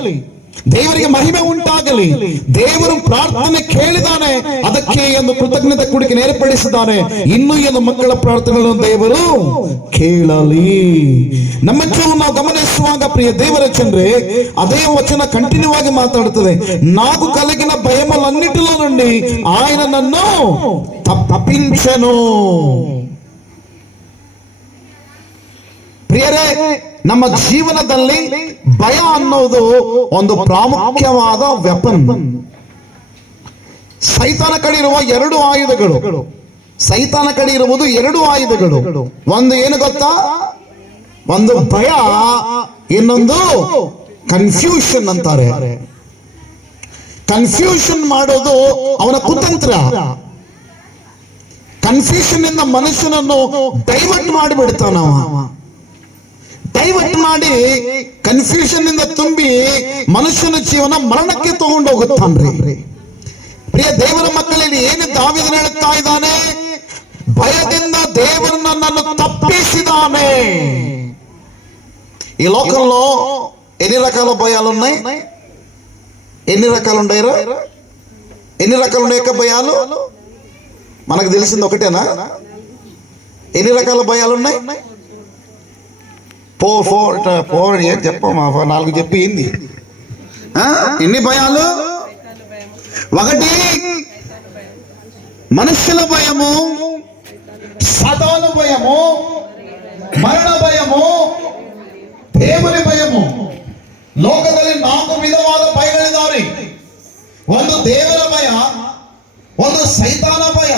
ದೇವರಿಗೆ ಮಹಿಮೆ ಉಂಟಾಗಲಿ. ದೇವರು ಪ್ರಾರ್ಥನೆ ಕೇಳಿದಾನೆ, ಅದಕ್ಕೆ ಒಂದು ಕೃತಜ್ಞತೆ ಕೂಡಿಕೆ ಏರ್ಪಡಿಸಿದ್ದಾನೆ. ಇನ್ನು ಏನು ಮಕ್ಕಳ ಪ್ರಾರ್ಥನೆಗಳನ್ನು ದೇವರು ಕೇಳಲಿ. ನಮ್ಮ ಜೀವನ ನಾವು ಗಮನಿಸುವಾಗ ಪ್ರಿಯ ದೇವರ ಜನರೇ, అదే వచన కంటిన్యూ ఆಗಿ మాట్లాడుతుంది. నాకు కలిగిన భయములన్నిటిలో నుండి ఆయన నన్ను తప్పించెను. ಪ್ರಿಯರೇ, ನಮ್ಮ ಜೀವನದಲ್ಲಿ ಭಯ ಅನ್ನೋದು ಒಂದು ಪ್ರಾಮುಖ್ಯವಾದ ವೆಪನ್. ಸೈತಾನ ಕಡೆ ಇರುವ 2 ಆಯುಧಗಳು. ಸೈತಾನ ಕಡೆ ಇರುವುದು 2 ಆಯುಧಗಳು. ಒಂದು ಏನು ಗೊತ್ತಾ? ಒಂದು ಭಯ, ಇನ್ನೊಂದು ಕನ್ಫ್ಯೂಷನ್ ಅಂತಾರೆ. ಕನ್ಫ್ಯೂಷನ್ ಮಾಡೋದು ಅವನ ಕುತಂತ್ರ. ಕನ್ಫ್ಯೂಷನ್ ಇಂದ ಮನುಷ್ಯನನ್ನು ಡೈವರ್ಟ್ ಮಾಡಿಬಿಡ್ತಾನವ. ಡೈವರ್ಟ್ ಮಾಡಿ ಕನ್ಫ್ಯೂಷನ್ ಇಂದ ತುಂಬಿ ಮನುಷ್ಯನ ಜೀವನ ಮರಣಕ್ಕೆ ತಗೊಂಡು ಹೋಗುತ್ತಾನ್ರಿ. ಪ್ರಿಯ ದೇವರ ಮಕ್ಕಳಲ್ಲಿ ಏನು ದಾವೀದನು ಹೇಳುತ್ತಾ ಇದ್ದಾನೆ? భయದಿಂದ దేవుడు నన్ను తప్పిసిదానే. ఈ లోకంలో ఎన్ని రకాల భయాలు ఉన్నాయి? ఎన్ని రకాలు ఉన్నాయిరా? ఎన్ని రకాలు ఉన్నాయి భయాలు? మనకు తెలిసింది ఒకటేనా? ఎన్ని రకాల భయాలు ఉన్నాయి? ఏం చెప్పమ్మా, 4 చెప్పి ఏంది? ఎన్ని భయాలు? ఒకటి మనుష్యుల భయము, సాతాన భయము, ಮರಣ ಭಯము, ದೇವರ ಭಯము. ಲೋಕದಲ್ಲಿ 4 ವಿಧವಾದ ಭಯಗಳಿದ್ದಾವೆ. ಒಂದು ದೇವರ ಭಯ, ಒಂದು ಸೈತಾನ ಭಯ,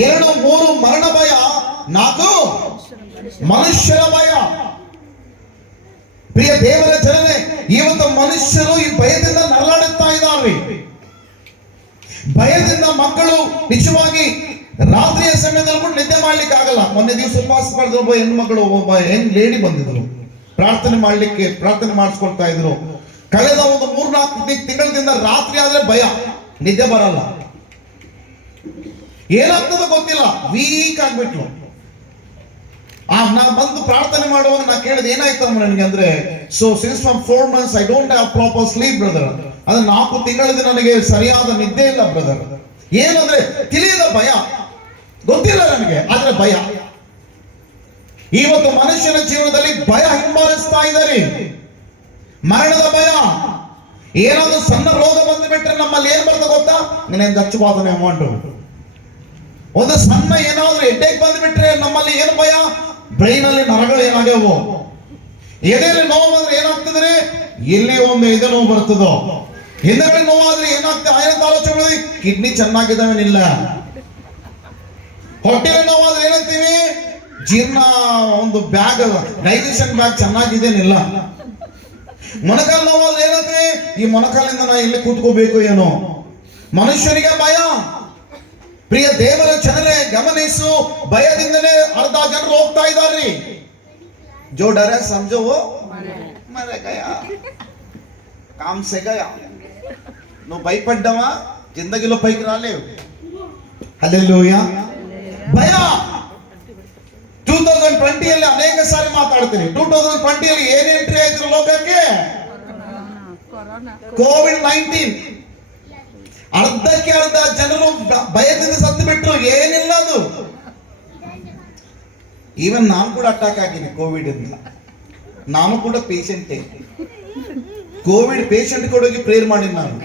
2 3 ಮರಣ ಭಯ, 4 ಮನುಷ್ಯರ ಭಯ. ಪ್ರಿಯ ದೇವರ ಜನರೇ, ಇವತ್ತು ಮನುಷ್ಯರು ಈ ಭಯದಿಂದ ನರಳಾಡುತ್ತಾ ಇದ್ದಾರೆ. ಭಯದಿಂದ ಮಕ್ಕಳು ನಿಜವಾಗಿ ರಾತ್ರಿಯ ಸಮಯದಲ್ಲಿ ಕೂಡ ನಿದ್ದೆ ಮಾಡ್ಲಿಕ್ಕೆ ಆಗಲ್ಲ. ಮೊನ್ನೆ ದಿವಸ ಉಪವಾಸ ಮಾಡಿದ್ರು, ಒಬ್ಬ ಹೆಣ್ಣು ಮಗಳು, ಒಬ್ಬ ಹೆಣ್ಣು ಲೇಡಿ ಬಂದಿದ್ರು, ಪ್ರಾರ್ಥನೆ ಮಾಡಿಸ್ಕೊಳ್ತಾ ಇದ್ರು. ಕಳೆದ ಒಂದು 3-4 ತಿಂಗಳಿಂದ ರಾತ್ರಿ ಆದ್ರೆ ಭಯ, ನಿದ್ದೆ ಬರಲ್ಲ. ಏನಾಗ್ತದೋ ಗೊತ್ತಿಲ್ಲ, ವೀಕ್ ಆಗ್ಬಿಟ್ಲು. ನಾ ಬಂದು ಪ್ರಾರ್ಥನೆ ಮಾಡುವಾಗ ನಾ ಕೇಳಿದೆ, ಏನಾಯ್ತಮ್ಮ ನನಗೆ ಅಂದ್ರೆ, so since from 4 months I don't have proper sleep brother. ಅಂದ್ರೆ 4 ತಿಂಗಳಿಂದ ನನಗೆ ಸರಿಯಾದ ನಿದ್ದೆ ಇಲ್ಲ ಬ್ರದರ್. ಏನಂದ್ರೆ ತಿಳಿಯದ ಭಯ, ಗೊತ್ತಿಲ್ಲ ನನಗೆ, ಆದ್ರೆ ಭಯ. ಇವತ್ತು ಮನುಷ್ಯನ ಜೀವನದಲ್ಲಿ ಭಯ ಹಿಂಬಾಲಿಸ್ತಾ ಇದ್ದಾರೆ. ಮರಣದ ಭಯ. ಏನಾದ್ರೂ ಸಣ್ಣ ರೋಗ ಬಂದು ಬಿಟ್ರೆ ನಮ್ಮಲ್ಲಿ ಏನ್ ಬರ್ತದೆ ಗೊತ್ತಾ? ನೀನೇನು ಗಚ್ಚುವಾದನೆ ಅಮೌಂಟು. ಒಂದು ಸಣ್ಣ ಏನಾದ್ರೂ ಹೆಡ್ಡೇಕ್ ಬಂದು ಬಿಟ್ರೆ ನಮ್ಮಲ್ಲಿ ಏನು ಭಯ? ಬ್ರೈನ್ ಅಲ್ಲಿ ನರಗಳು ಏನಾಗ್ಯಾವು. ಎದೆಯಲ್ಲಿ ನೋವು ಬಂದ್ರೆ ಏನಾಗ್ತದ್ರೆ? ಎಲ್ಲಿ ಒಂದು ಎದೆ ನೋವು ಬರ್ತದೋ. ಹಿಂದಗಡೆ ನೋವಾದ್ರೆ ಏನಾಗ್ತದೆ? ಆಯ್ತು ಆಲೋಚನೆ, ಕಿಡ್ನಿ ಚೆನ್ನಾಗಿದ್ದಾವೇನಿಲ್ಲ. ಹೊಟ್ಟೆಗೆ ನೋವಾದ್ರೆ ಏನಂತೀವಿ? ಜೀರ್ಣ ಒಂದು ಬ್ಯಾಗ್, ಡೈಜೆಷನ್ ಬ್ಯಾಗ್ ಚೆನ್ನಾಗಿದೇನಿಲ್ಲ. ಮೊಣಕಾಲು ನೋವಾದ್ರೆ ಏನಂತೀವಿ? ಈ ಮೊಣಕಾಲಿಂದ ನಾ ಎಲ್ಲಿ ಕೂತ್ಕೋಬೇಕು ಏನೋ. ಮನುಷ್ಯನಿಗೆ ಭಯ. ಪ್ರಿಯ ದೇವರ ಜನರೇ ಗಮನಿಸು, ಭಯದಿಂದಲೇ ಅರ್ಧ ಜನರು ಹೋಗ್ತಾ ಇದ್ದಾರೆ. ಜೋ ಡರ ಸಮझो वो मर गया, काम से गया. నువ్వు భయపడ్డావా? జిందగీలో పైకి రాలేవు. హల్లెలూయా. ಭಯ 2020 ಅಲ್ಲಿ ಅನೇಕ ಸಾರಿ ಮಾತಾಡ್ತೀನಿ. 2020 ಅಲ್ಲಿ ಏನ್ ಎಂಟ್ರಿ ಆಯ್ತು ಲೋಕಕ್ಕೆ? ಕೋವಿಡ್-19. ಅರ್ಧಕ್ಕೆ ಅರ್ಧ ಜನರು ಭಯದಿಂದ ಸತ್ತು ಬಿಟ್ರು. ಏನಿಲ್ಲ ಅದು. ಈವನ್ ನಾನು ಕೂಡ ಅಟ್ಯಾಕ್ ಆಗಿನಿ ಕೋವಿಡ್ ಇಂದ. ನಾನು ಕೂಡ ಪೇಷಂಟೇ. ಕೋವಿಡ್ ಪೇಷಂಟ್ ಕೊಡೋಗಿ ಪ್ರೇಯರ್ ಮಾಡಿ ನಾನು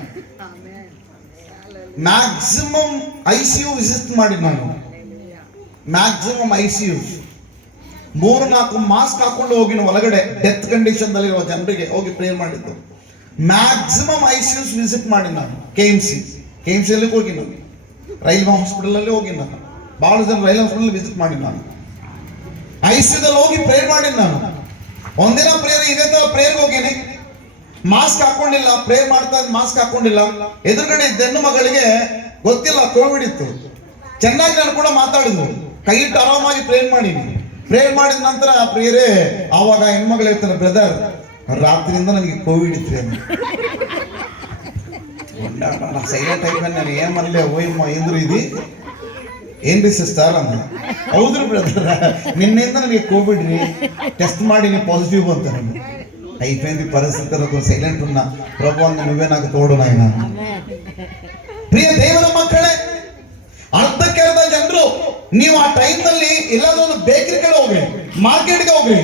ಮ್ಯಾಕ್ಸಿಮಮ್ ICU ವಿಸಿಟ್ ಮಾಡಿ ನಾನು ಮ್ಯಾಕ್ಸಿಮಮ್ ICU 3-4 ಮಾಸ್ಕ್ ಹಾಕೊಂಡು ಹೋಗಿನ ಒಳಗಡೆ ಡೆತ್ ಕಂಡೀಷನ್ ದಲ್ಲಿ ಇರುವ ಜನರಿಗೆ ಹೋಗಿ ಪ್ರೇಯರ್ ಮಾಡಿದ್ದು. ಮ್ಯಾಕ್ಸಿಮಮ್ ICUs ವಿಸಿಟ್ ಮಾಡಿ ನಾನು. KMC ಅಲ್ಲಿ ಹೋಗಿ ನಾನು, ರೈಲ್ವೆ ಹಾಸ್ಪಿಟಲ್ ಅಲ್ಲಿ ಹೋಗಿ ನಾನು, ಬಹಳ ಜನ ರೈಲ್ವೆ ಹಾಸ್ಪಿಟಲ್ ವಿಸಿಟ್ ಮಾಡಿ ನಾನು, ICU ದಲ್ಲಿ ಹೋಗಿ ಪ್ರೇಯರ್ ಮಾಡಿ ನಾನು. ಒಂದಿನ ಪ್ರೇಯರ್ ಇದೇ ತರ ಪ್ರೇಯರ್ ಹೋಗಿನಿ, ಮಾಸ್ಕ್ ಹಾಕೊಂಡಿಲ್ಲ, ಪ್ರೇಯರ್ ಮಾಡ್ತಾ ಮಾಸ್ಕ್ ಹಾಕೊಂಡಿಲ್ಲ. ಎದುರುಗಡೆ ಹೆಣ್ಣು ಮಗಳಿಗೆ ಗೊತ್ತಿಲ್ಲ ಕೋವಿಡ್ ಇತ್ತು. ಚೆನ್ನಾಗಿ ನಾನು ಕೂಡ ಮಾತಾಡಿದ್ರು, ಕೈ ಇಟ್ಟು ಆರಾಮಾಗಿ ಪ್ರೇಯರ್ ಮಾಡೀನಿ. ಪ್ರೇಯರ್ ಮಾಡಿದ ನಂತರ ಪ್ರೇಯರೇ ಆವಾಗ ಹೆಣ್ಮಗಳು ಹೇಳ್ತಾರೆ, ಬ್ರದರ್ ರಾತ್ರಿಯಿಂದ ನನಗೆ ಕೋವಿಡ್ ಇತ್ತು. ಸೈಲೆಂಟ್ ಆಗಿ ನಾನು ಏನ್ ಮಾಡಲಿ, ಓಯಮ್ಮ ಏನ್ರು ಇದು ಏನ್ರಿ ಸಿಸ್ಟರ್ ಅಂದ್ರೆ, ಹೌದ್ರಿ ಬ್ರದರ್ ನಿನ್ನೆಯಿಂದ ನನಗೆ ಕೋವಿಡ್ ರೀ, ಟೆಸ್ಟ್ ಮಾಡಿ ನೀವು ಪಾಸಿಟಿವ್ ಅಂತ. అయిపోయింది పరిస్థితులకు సైలెంట్ ఉన్నా. ప్రభు నువ్వే నాకు తోడు నాయన. ಪ್ರಿಯ ದೇವರ ಮಕ್ಕಳೇ, ಅರ್ಧಕ್ಕೆ ಅರ್ಧ ಜನರು ನೀವು ಆ ಟೈಮ್ ನಲ್ಲಿ ಎಲ್ಲಾದ್ರೂ ಒಂದು ಬೇಕರಿ ಕಡೆ ಹೋಗ್ರಿ, ಮಾರ್ಕೆಟ್ಗೆ ಹೋಗ್ರಿ,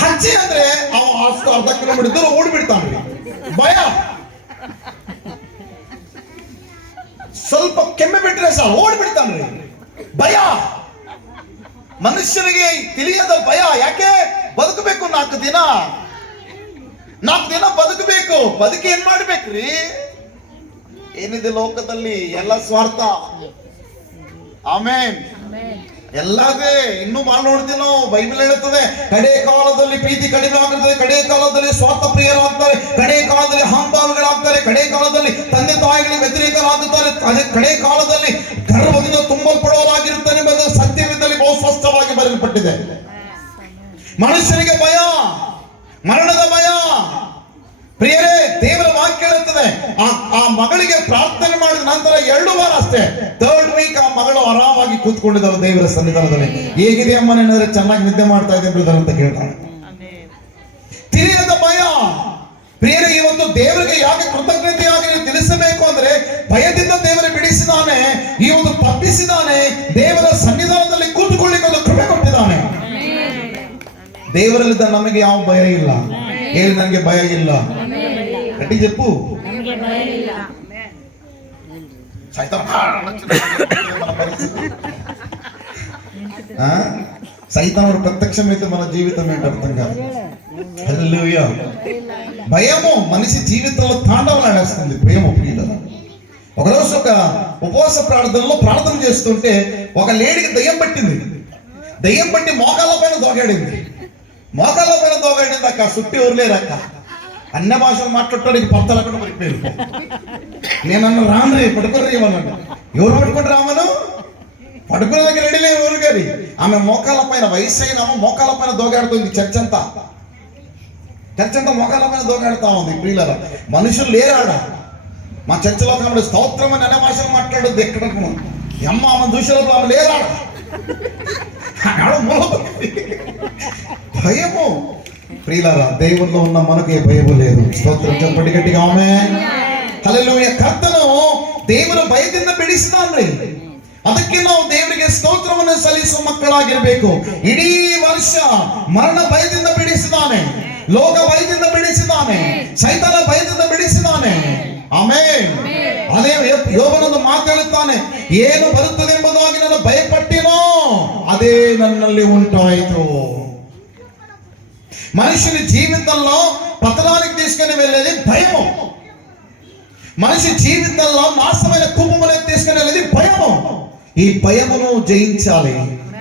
ಹಚ್ಚಿ ಅಂದ್ರೆ ಅರ್ಧ ಕಿಲೋಮೀಟರ್ ದೂರ ಓಡ್ಬಿಡ್ತಾನ್ರಿ. ಭಯ. ಸ್ವಲ್ಪ ಕೆಮ್ಮೆ ಬಿಟ್ರೆ ಸಹ ಓಡ್ಬಿಡ್ತಾನ್ರಿ. ಭಯ. ಮನುಷ್ಯನಿಗೆ ತಿಳಿಯದ ಭಯ. ಯಾಕೆ? ಬದುಕಬೇಕು 4 ದಿನ ಬದುಕಬೇಕು. ಬದುಕಿ ಏನ್ ಮಾಡ್ಬೇಕ್ರಿ? ಏನಿದೆ ಲೋಕದಲ್ಲಿ? ಎಲ್ಲ ಸ್ವಾರ್ಥ. ಆಮೇನ್. ಎಲ್ಲದೇ ಇನ್ನೂ ಬಾಳ್ ನೋಡ್ತೀವಿ ನಾವು. ಬೈಬಲ್ ಹೇಳುತ್ತದೆ, ಕಡೆ ಕಾಲದಲ್ಲಿ ಪ್ರೀತಿ ಕಡಿಮೆ ಆಗಿರ್ತದೆ, ಕಡೆ ಕಾಲದಲ್ಲಿ ಸ್ವಾರ್ಥ ಪ್ರಿಯರಾಗ್ತಾರೆ, ಕಡೆ ಕಾಲದಲ್ಲಿ ಅಹಂಭಾವಿಗಳಾಗ್ತಾರೆ, ಕಡೆ ಕಾಲದಲ್ಲಿ ತಂದೆ ತಾಯಿಗಳಿಗೆ ವ್ಯತಿರೇಕರಾಗುತ್ತಾರೆ, ಅದೇ ಕಡೆ ಕಾಲದಲ್ಲಿ ಗರ್ವದಿಂದ ತುಂಬಲ್ಪಡುವವರಾಗಿರುತ್ತಾರೆ ಎಂಬುದು ಸತ್ಯವಿದ್ದಲ್ಲಿ ಬಹು ಸ್ಪಷ್ಟವಾಗಿ ಬರೆಯಲ್ಪಟ್ಟಿದೆ. ಮನುಷ್ಯನಿಗೆ ಭಯ, ಮರಣದ ಭಯ. ಪ್ರಿಯರೇ, ದೇವರ ವಾಕ್ಯ ಹೇಳುತ್ತದೆ, ಆ ಮಗಳಿಗೆ ಪ್ರಾರ್ಥನೆ ಮಾಡಿದ ನಂತರ 2 ವಾರ ಅಷ್ಟೇ, 3rd ವೀಕ್ ಆ ಮಗಳು ಆರಾಮಾಗಿ ಕೂತ್ಕೊಂಡಿದ್ದಾಳೆ ದೇವರ ಸನ್ನಿಧಾನದಲ್ಲಿ. ಹೇಗಿದೆ ಅಮ್ಮ ಏನಾದ್ರೆ ಚೆನ್ನಾಗಿ ನಿದ್ದೆ ಮಾಡ್ತಾ ಇದ್ದೆ ಬ್ರದರ್ ಅಂತ ಕೇಳ್ತಾಳೆ. ತಿಳಿಯದ ಭಯ. ಪ್ರಿಯರೇ, ಇವತ್ತು ದೇವರಿಗೆ ಯಾಕೆ ಕೃತಜ್ಞತೆಯಾಗಿ ತಿಳಿಸಬೇಕು ಅಂದ್ರೆ ಭಯದಿಂದ ದೇವರು ಬಿಡಿಸಿದಾನೆ, ಈ ಒಂದು ತಪ್ಪಿಸಿದಾನೆ, ದೇವರ ಸನ್ನಿಧಾನದಲ್ಲಿ ಕೂತುಕೊಳ್ಳಿಕ್ಕೆ ಒಂದು ಕೃಪೆ ಕೊಟ್ಟಿದ್ದಾನೆ. ದೇವರಲ್ಲಿದ್ದ ನಮಗೆ ಯಾವ ಭಯ ಇಲ್ಲ. ಹೇಳಿ, ನನಗೆ ಭಯ ಇಲ್ಲ. ಗಟ್ಟಿ చెప్పు. సైతాను ప్రత్యక్షమైతే మన జీవితం ఏంటి అర్థం కాదు. హల్లెలూయా. భయము మనిషి జీవితంలో తాండవలాడేస్తుంది. భయము ప్రియులారా, ఒకరోజు ఒక ఉపవాస ప్రార్థనలో ప్రార్థన చేస్తుంటే ఒక లేడీకి దయ్యం పట్టింది. దయ్యం పట్టి మోకాళ్ళ పైన దోగాడింది. మోకాళ్ళ పైన దోగాడింది. అక్క సుట్టి ఊర్లేరక్క అన్య భాషలు మాట్లాడటానికి పత్తలకుండా పడిపోయారు. నేనన్న రాను పడుకుని అన్నాడు. ఎవరు పట్టుకుంటారు ఆమెను? పడుకునేదానికి రెడీ లేని ఊరు గారి. ఆమె మోకాళ్ళ పైన, వయసు అయిన మోకాళ్ళ పైన దోగాడుతుంది. చర్చ్ అంతా మోకాళ్ళ పైన దోగాడుతా ఉంది. ప్రియులారా, మనుషులు లేరాడ. మా చర్చలో కాబట్టి స్తోత్రం అని అనే భాషలు మాట్లాడద్దు. ఎక్కడ అమ్మ ఆమె దూషణలో ఆమె లేరాడ. భయము. ప్రియులారా, దేవుల్లో ఉన్న మనకు ఏ భయము లేదు. స్తోత్రం చెప్పండి గట్టిగా ఆమేన్. హల్లెలూయా. ಕರ್ತನು ದೇವರ ಭಯದಿಂದ ಬಿಡಿಸಿದಾನ್ರಿ. ಅದಕ್ಕೆ ನಾವು ದೇವರಿಗೆ ಸ್ತೋತ್ರವನ್ನು ಸಲ್ಲಿಸುವ ಮಕ್ಕಳಾಗಿರಬೇಕು. ಇಡೀ ವರ್ಷ ಮರಣ ಭಯದಿಂದ ಬಿಡಿಸಿದಾನೆ, ಲೋಕ ಭಯದಿಂದ ಬಿಡಿಸಿದಾನೆ, ಸೈತಾನ ಭಯದಿಂದ ಬಿಡಿಸಿದಾನೆ. ಆಮೆನ್. ಅದೇ ಯೋಬನನ್ನು ಮಾತಾಡುತ್ತಾನೆ, ಏನು ಬರುತ್ತದೆ ಎಂಬುದಾಗಿ ನಾನು ಭಯಪಟ್ಟಿನೋ ಅದೇ ನನ್ನಲ್ಲಿ ಉಂಟಾಯಿತು. మనిషిని జీవితంలో పతనానికి తీసుకుని వెళ్ళేది భయము. మనిషి జీవితంలో నాశనమైన కుటుంబాలకు తీసుకుని వెళ్ళేది భయము. ఈ భయమును జయించాలి.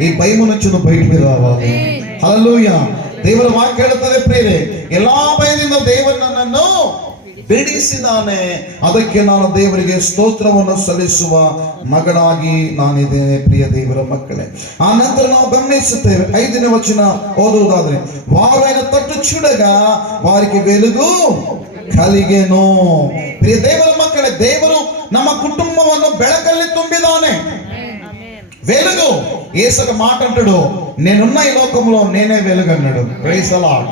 ఈ భయము నుంచి నువ్వు బయటికి రావాలి. హల్లెలూయా. ದೇವರ ವಾಕ್ಯ ಹೇಳುತ್ತದೆ ಪ್ರಿಯರೇ, ಎಲ್ಲಾ ಭಯದಿಂದ ದೇವರು ನನ್ನನ್ನು ಬಿಡಿಸಿದಾನೆ. ಅದಕ್ಕೆ ನಾನು ದೇವರಿಗೆ ಸ್ತೋತ್ರವನ್ನು ಸಲ್ಲಿಸುವ ಮಗಳಾಗಿ ನಾನಿದ್ದೇನೆ. ಪ್ರಿಯ ದೇವರ ಮಕ್ಕಳೇ, ಆ ನಂತರ ನಾವು ಗಮನಿಸುತ್ತೇವೆ 5ನೇ ವಚನ ಓದುವುದಾದ್ರೆ, వారైన తట్టు చూడగా వారికి వెలుగు కలిగెను. ಪ್ರಿಯ ದೇವರ ಮಕ್ಕಳೇ, ದೇವರು ನಮ್ಮ ಕುಟುಂಬವನ್ನು ಬೆಳಕಲ್ಲಿ ತುಂಬಿದಾನೆ. వెలుగు. యేసు మాట అంటాడు, నేనున్న ఈ లోకంలో నేనే వెలుగు అన్నాడు. Praise the lord.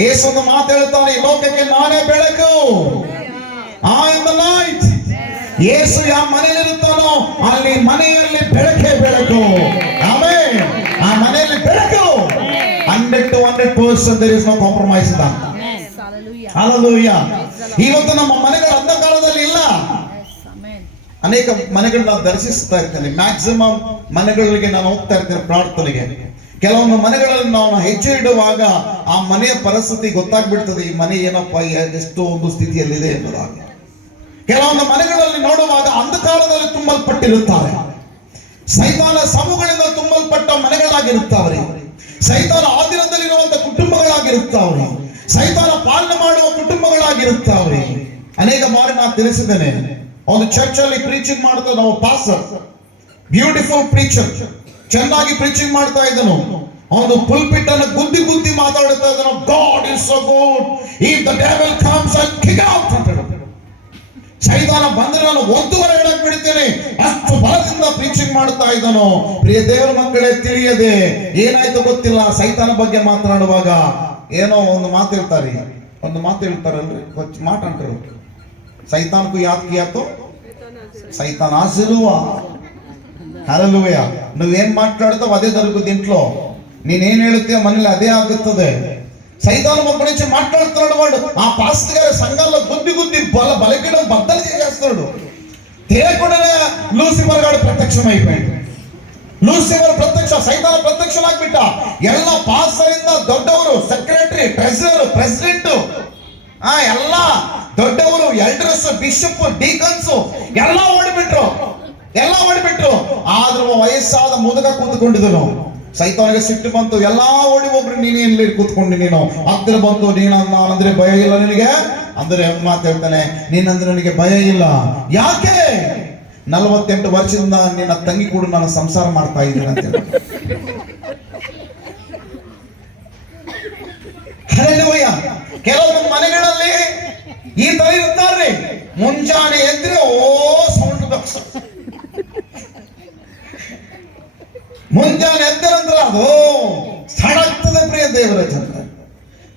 యేసు ಒಂದು ಮಾತು ಹೇಳ್ತಾನೆ, ಈ ಲೋಕಕ್ಕೆ ನಾನೇ ಬೆಳಕು. I am the light. Yesu ಯಾವ ಮನೆಯಲ್ಲಿರುತ್ತಾನೋ ಅಲ್ಲಿ ಮನೆಯಲ್ಲಿ ಬೆಳಕೇ ಬೆಳಕು. ಆಮೆನ್. ಆ ಮನೆಯಲ್ಲಿ ಬೆಳಕು. 100 to 100% there is no compromise in that. ಹల్లೆಲೂಯಾ. ಇವತ್ತು ನಮ್ಮ ಮನೆಗಳ ಅಂಧಕಾರದಲ್ಲಿ ಇಲ್ಲ. ಅನೇಕ ಮನೆಗಳನ್ನ ನಾನು ದರ್ಶಿಸ್ತಾ ಇರ್ತೇನೆ. ಮ್ಯಾಕ್ಸಿಮಮ್ ಮನೆಗಳಿಗೆ ನಾನು ಹೋಗ್ತಾ ಇರ್ತೇನೆ ಪ್ರಾರ್ಥನೆಗೆ. ಕೆಲವೊಂದು ಮನೆಗಳಲ್ಲಿ ನಾವು ಹೆಜ್ಜೆ ಇಡುವಾಗ ಆ ಮನೆಯ ಪರಿಸ್ಥಿತಿ ಗೊತ್ತಾಗ್ಬಿಡ್ತದೆ, ಈ ಮನೆ ಏನಪ್ಪ ಎಷ್ಟೋ ಒಂದು ಸ್ಥಿತಿಯಲ್ಲಿದೆ ಎಂಬುದಾಗಿ. ಕೆಲವೊಂದು ಮನೆಗಳಲ್ಲಿ ನೋಡುವಾಗ ಅಂಧಕಾರದಲ್ಲಿ ತುಂಬಲ್ಪಟ್ಟಿರುತ್ತಾರೆ. ಸೈತಾನ ಸಮೂಹಗಳಿಂದ ತುಂಬಲ್ಪಟ್ಟ ಮನೆಗಳಾಗಿರುತ್ತವೆ. ಸೈತಾನ ಆಧೀನದಲ್ಲಿರುವಂತಹ ಕುಟುಂಬಗಳಾಗಿರುತ್ತವೆ. ಸೈತಾನ ಪಾಲನೆ ಮಾಡುವ ಕುಟುಂಬಗಳಾಗಿರುತ್ತವೆ. ಅನೇಕ ಬಾರಿ ನಾನು ತಿಳಿಸಿದ್ದೇನೆ, ಒಂದು ಚರ್ಚ್ ಅಲ್ಲಿ ಪ್ರೀಚಿಂಗ್ ಮಾಡ್ತಾ ನಾವು ಪಾಸ್ಟರ್, ಬ್ಯೂಟಿಫುಲ್ ಪ್ರೀಚರ್, ಚೆನ್ನಾಗಿ ಪ್ರೀಚಿಂಗ್ ಮಾಡ್ತಾ ಇದ್ದನು. ಅವನು ಪುಲ್ಪಿಟ್ ಅನ್ನು ಗುದ್ದಿ ಮಾತಾಡ್ತಾ ಇದ್ದನು. God is so good, if the devil comes and kick out ಅಂತ. ಸೈತಾನ ಬಂದ್ರೆ ನಾನು ಒಂದೂವರೆ ಹೇಳಕ್ ಬಿಡ್ತೇನೆ, ಅಷ್ಟು ಬಲದಿಂದ ಪ್ರೀಚಿಂಗ್ ಮಾಡ್ತಾ ಇದ್ದನು. ಪ್ರಿಯ ದೇವರ ಮಕ್ಕಳೇ, ತಿಳಿಯದೆ ಏನಾಯ್ತು ಗೊತ್ತಿಲ್ಲ, ಸೈತಾನ ಬಗ್ಗೆ ಮಾತನಾಡುವಾಗ ಏನೋ ಒಂದು ಮಾತು ಹೇಳ್ತಾರೆ, ಹೇಳ್ತಾರಲ್ರಿ, ಮಾತು ಅಂటారు, సైతాన్కు యాద్ కియా తో సైతాన్ ఆశీర్వా. హల్లెలూయా. నువ్వేం మాట్లాడుతావు అదే జరుగుతుంది ఇంట్లో. నేనేం ಹೇಳುತ್ತೆ ಮನೇಲಿ అదే ಆಗುತ್ತದೆ. సైతాను ఒక్క నుంచి మాట్లాడుతున్నాడు. వాడు ఆ పాస్టర్ గారి సంఘాల్లో గుద్ది బలకీడం బద్దలు చేసేస్తున్నాడు. తెలియకుండానే ಲೂಸಿಫರ್ గాడు ಪ್ರತ್ಯಕ್ಷమైపోయాడు. ಲೂಸಿಫರ್ ಪ್ರತ್ಯಕ್ಷ, ಸೈತಾನ ಪ್ರತ್ಯಕ್ಷನಾಗ್ಬಿಟ್ಟ. ಎಲ್ಲ ಪಾಸ್ಟರಿಂದ ದೊಡ್ಡವರು, ಸೆಕ್ರೆಟರಿ, ಟ್ರೆಜರರ್, ಪ್ರೆಸಿಡೆಂಟ್, ಎಲ್ಲ ದೊಡ್ಡವರು, ಎಲ್ಡರ್ಸ್, ಬಿಷಪ್, ಡೀಕನ್ಸ್ ಎಲ್ಲ ಓಡಿಬಿಟ್ರು. ಆದ್ರೂ ವಯಸ್ಸಾದ ಮುದುಕ ಕೂತ್ಕೊಂಡಿದ್ದನು. ಸೈತಾನಿಗೆ ಸಿಟ್ಟು ಬಂತು, ಎಲ್ಲಾ ಓಡಿ ಹೋಗ್ರಿ, ನೀನೇನು ಕೂತ್ಕೊಂಡು ನೀನು ಹತ್ತಿರ ಬಂತು. ನಾನಂದ್ರೆ ಭಯ ಇಲ್ಲ ನಿನಗೆ ಅಂದ್ರೆ ಮಾತು ಹೇಳ್ತಾನೆ, ನೀನಂದ್ರೆ ನನಗೆ ಭಯ ಇಲ್ಲ. ಯಾಕೆ? 48 ವರ್ಷದಿಂದ ನಿನ್ನ ತಂಗಿ ಕೂಡ ನಾನು ಸಂಸಾರ ಮಾಡ್ತಾ ಇದ್ದೀನಿ ಅಂತ ಹೇಳಿ. ಹಲ್ಲೆಲೂಯಾ. ಕೆಲವೊಂದು ಮನೆಗಳಲ್ಲಿ ಈ ತರ ಇರ್ತಾರ್ರಿ, ಮುಂಜಾನೆ ಎದ್ರೆ ಸೌಂಡ್ ಬಾಕ್ಸ್. ಮುಂಜಾನೆ ಎದ್ದ ನಂತರ ಅದು ಸಡಗ್ತದೆ ಪ್ರಿಯ ದೇವರ ಜನ.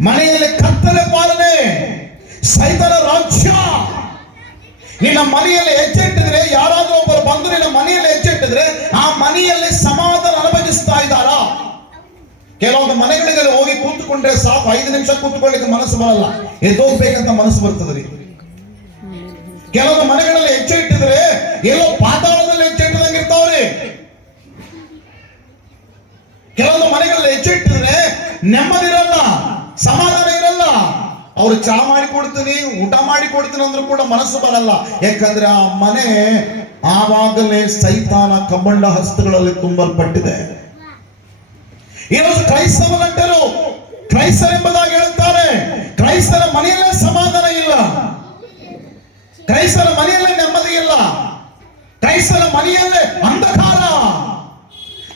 ಮನೆಯಲ್ಲಿ ಕತ್ತಲೆ ಪಾಲನೆ, ಸೈತನ ರಾಜ್ಯ. ನಿನ್ನ ಮನೆಯಲ್ಲಿ ಹೆಜ್ಜೆ ಇಟ್ಟಿದ್ರೆ, ಯಾರಾದ್ರೂ ಒಬ್ಬರು ಬಂದು ನಿನ್ನ ಮನೆಯಲ್ಲಿ ಹೆಜ್ಜೆ ಇಟ್ಟಿದ್ರೆ ಆ ಮನೆಯಲ್ಲಿ ಸಮಾಧಾನ ಅನುಭವಿಸ್ತಾ ಇದ್ದಾರಾ? ಕೆಲವೊಂದು ಮನೆಗಳಿಗೆ ಹೋಗಿ ಕೂತ್ಕೊಂಡ್ರೆ ಸಾಕು, 5 ನಿಮಿಷ ಕೂತ್ಕೊಳ್ಳಿಕ್ಕೆ ಮನಸ್ಸು ಬರಲ್ಲ, ಎದ್ದೋಗ್ಬೇಕಂತ ಮನಸ್ಸು ಬರ್ತದೆ. ಕೆಲವೊಂದು ಮನೆಗಳಲ್ಲಿ ಹೆಜ್ಜೆ ಇಟ್ಟಿದ್ರೆ ಎಲ್ಲೋ ಪಾತಾಳದಲ್ಲಿ ಹೆಜ್ಜೆ ಇಟ್ಟದಂಗೆ ಇರ್ತಾವ್ರಿ. ಕೆಲವೊಂದು ಮನೆಗಳಲ್ಲಿ ಹೆಜ್ಜೆ ಇಟ್ಟಿದ್ರೆ ನೆಮ್ಮದಿರಲ್ಲ, ಸಮಾಧಾನ ಇರಲ್ಲ. ಅವ್ರು ಚಾ ಮಾಡಿ ಕೊಡ್ತೀನಿ, ಊಟ ಮಾಡಿ ಕೊಡ್ತೀನಿ ಅಂದ್ರೂ ಕೂಡ ಮನಸ್ಸು ಬರಲ್ಲ. ಯಾಕಂದ್ರೆ ಆ ಮನೆ ಆವಾಗಲೇ ಸೈತಾನ ಕಬಂಡ ಹಸ್ತಗಳಲ್ಲಿ ತುಂಬಲ್ಪಟ್ಟಿದೆ. ಇವತ್ತು ಕ್ರೈಸ್ತರು ಕ್ರೈಸ್ತರೆಂಬುದಾಗಿ ಹೇಳುತ್ತಾರೆ, ಕ್ರೈಸ್ತರ ಮನೆಯಲ್ಲೇ ಸಮಾಧಾನ ಇಲ್ಲ, ಕ್ರೈಸ್ತರ ಮನೆಯಲ್ಲೇ ನೆಮ್ಮದಿ ಇಲ್ಲ, ಕ್ರೈಸ್ತರ ಮನೆಯಲ್ಲೇ ಅಂಧಕಾರ,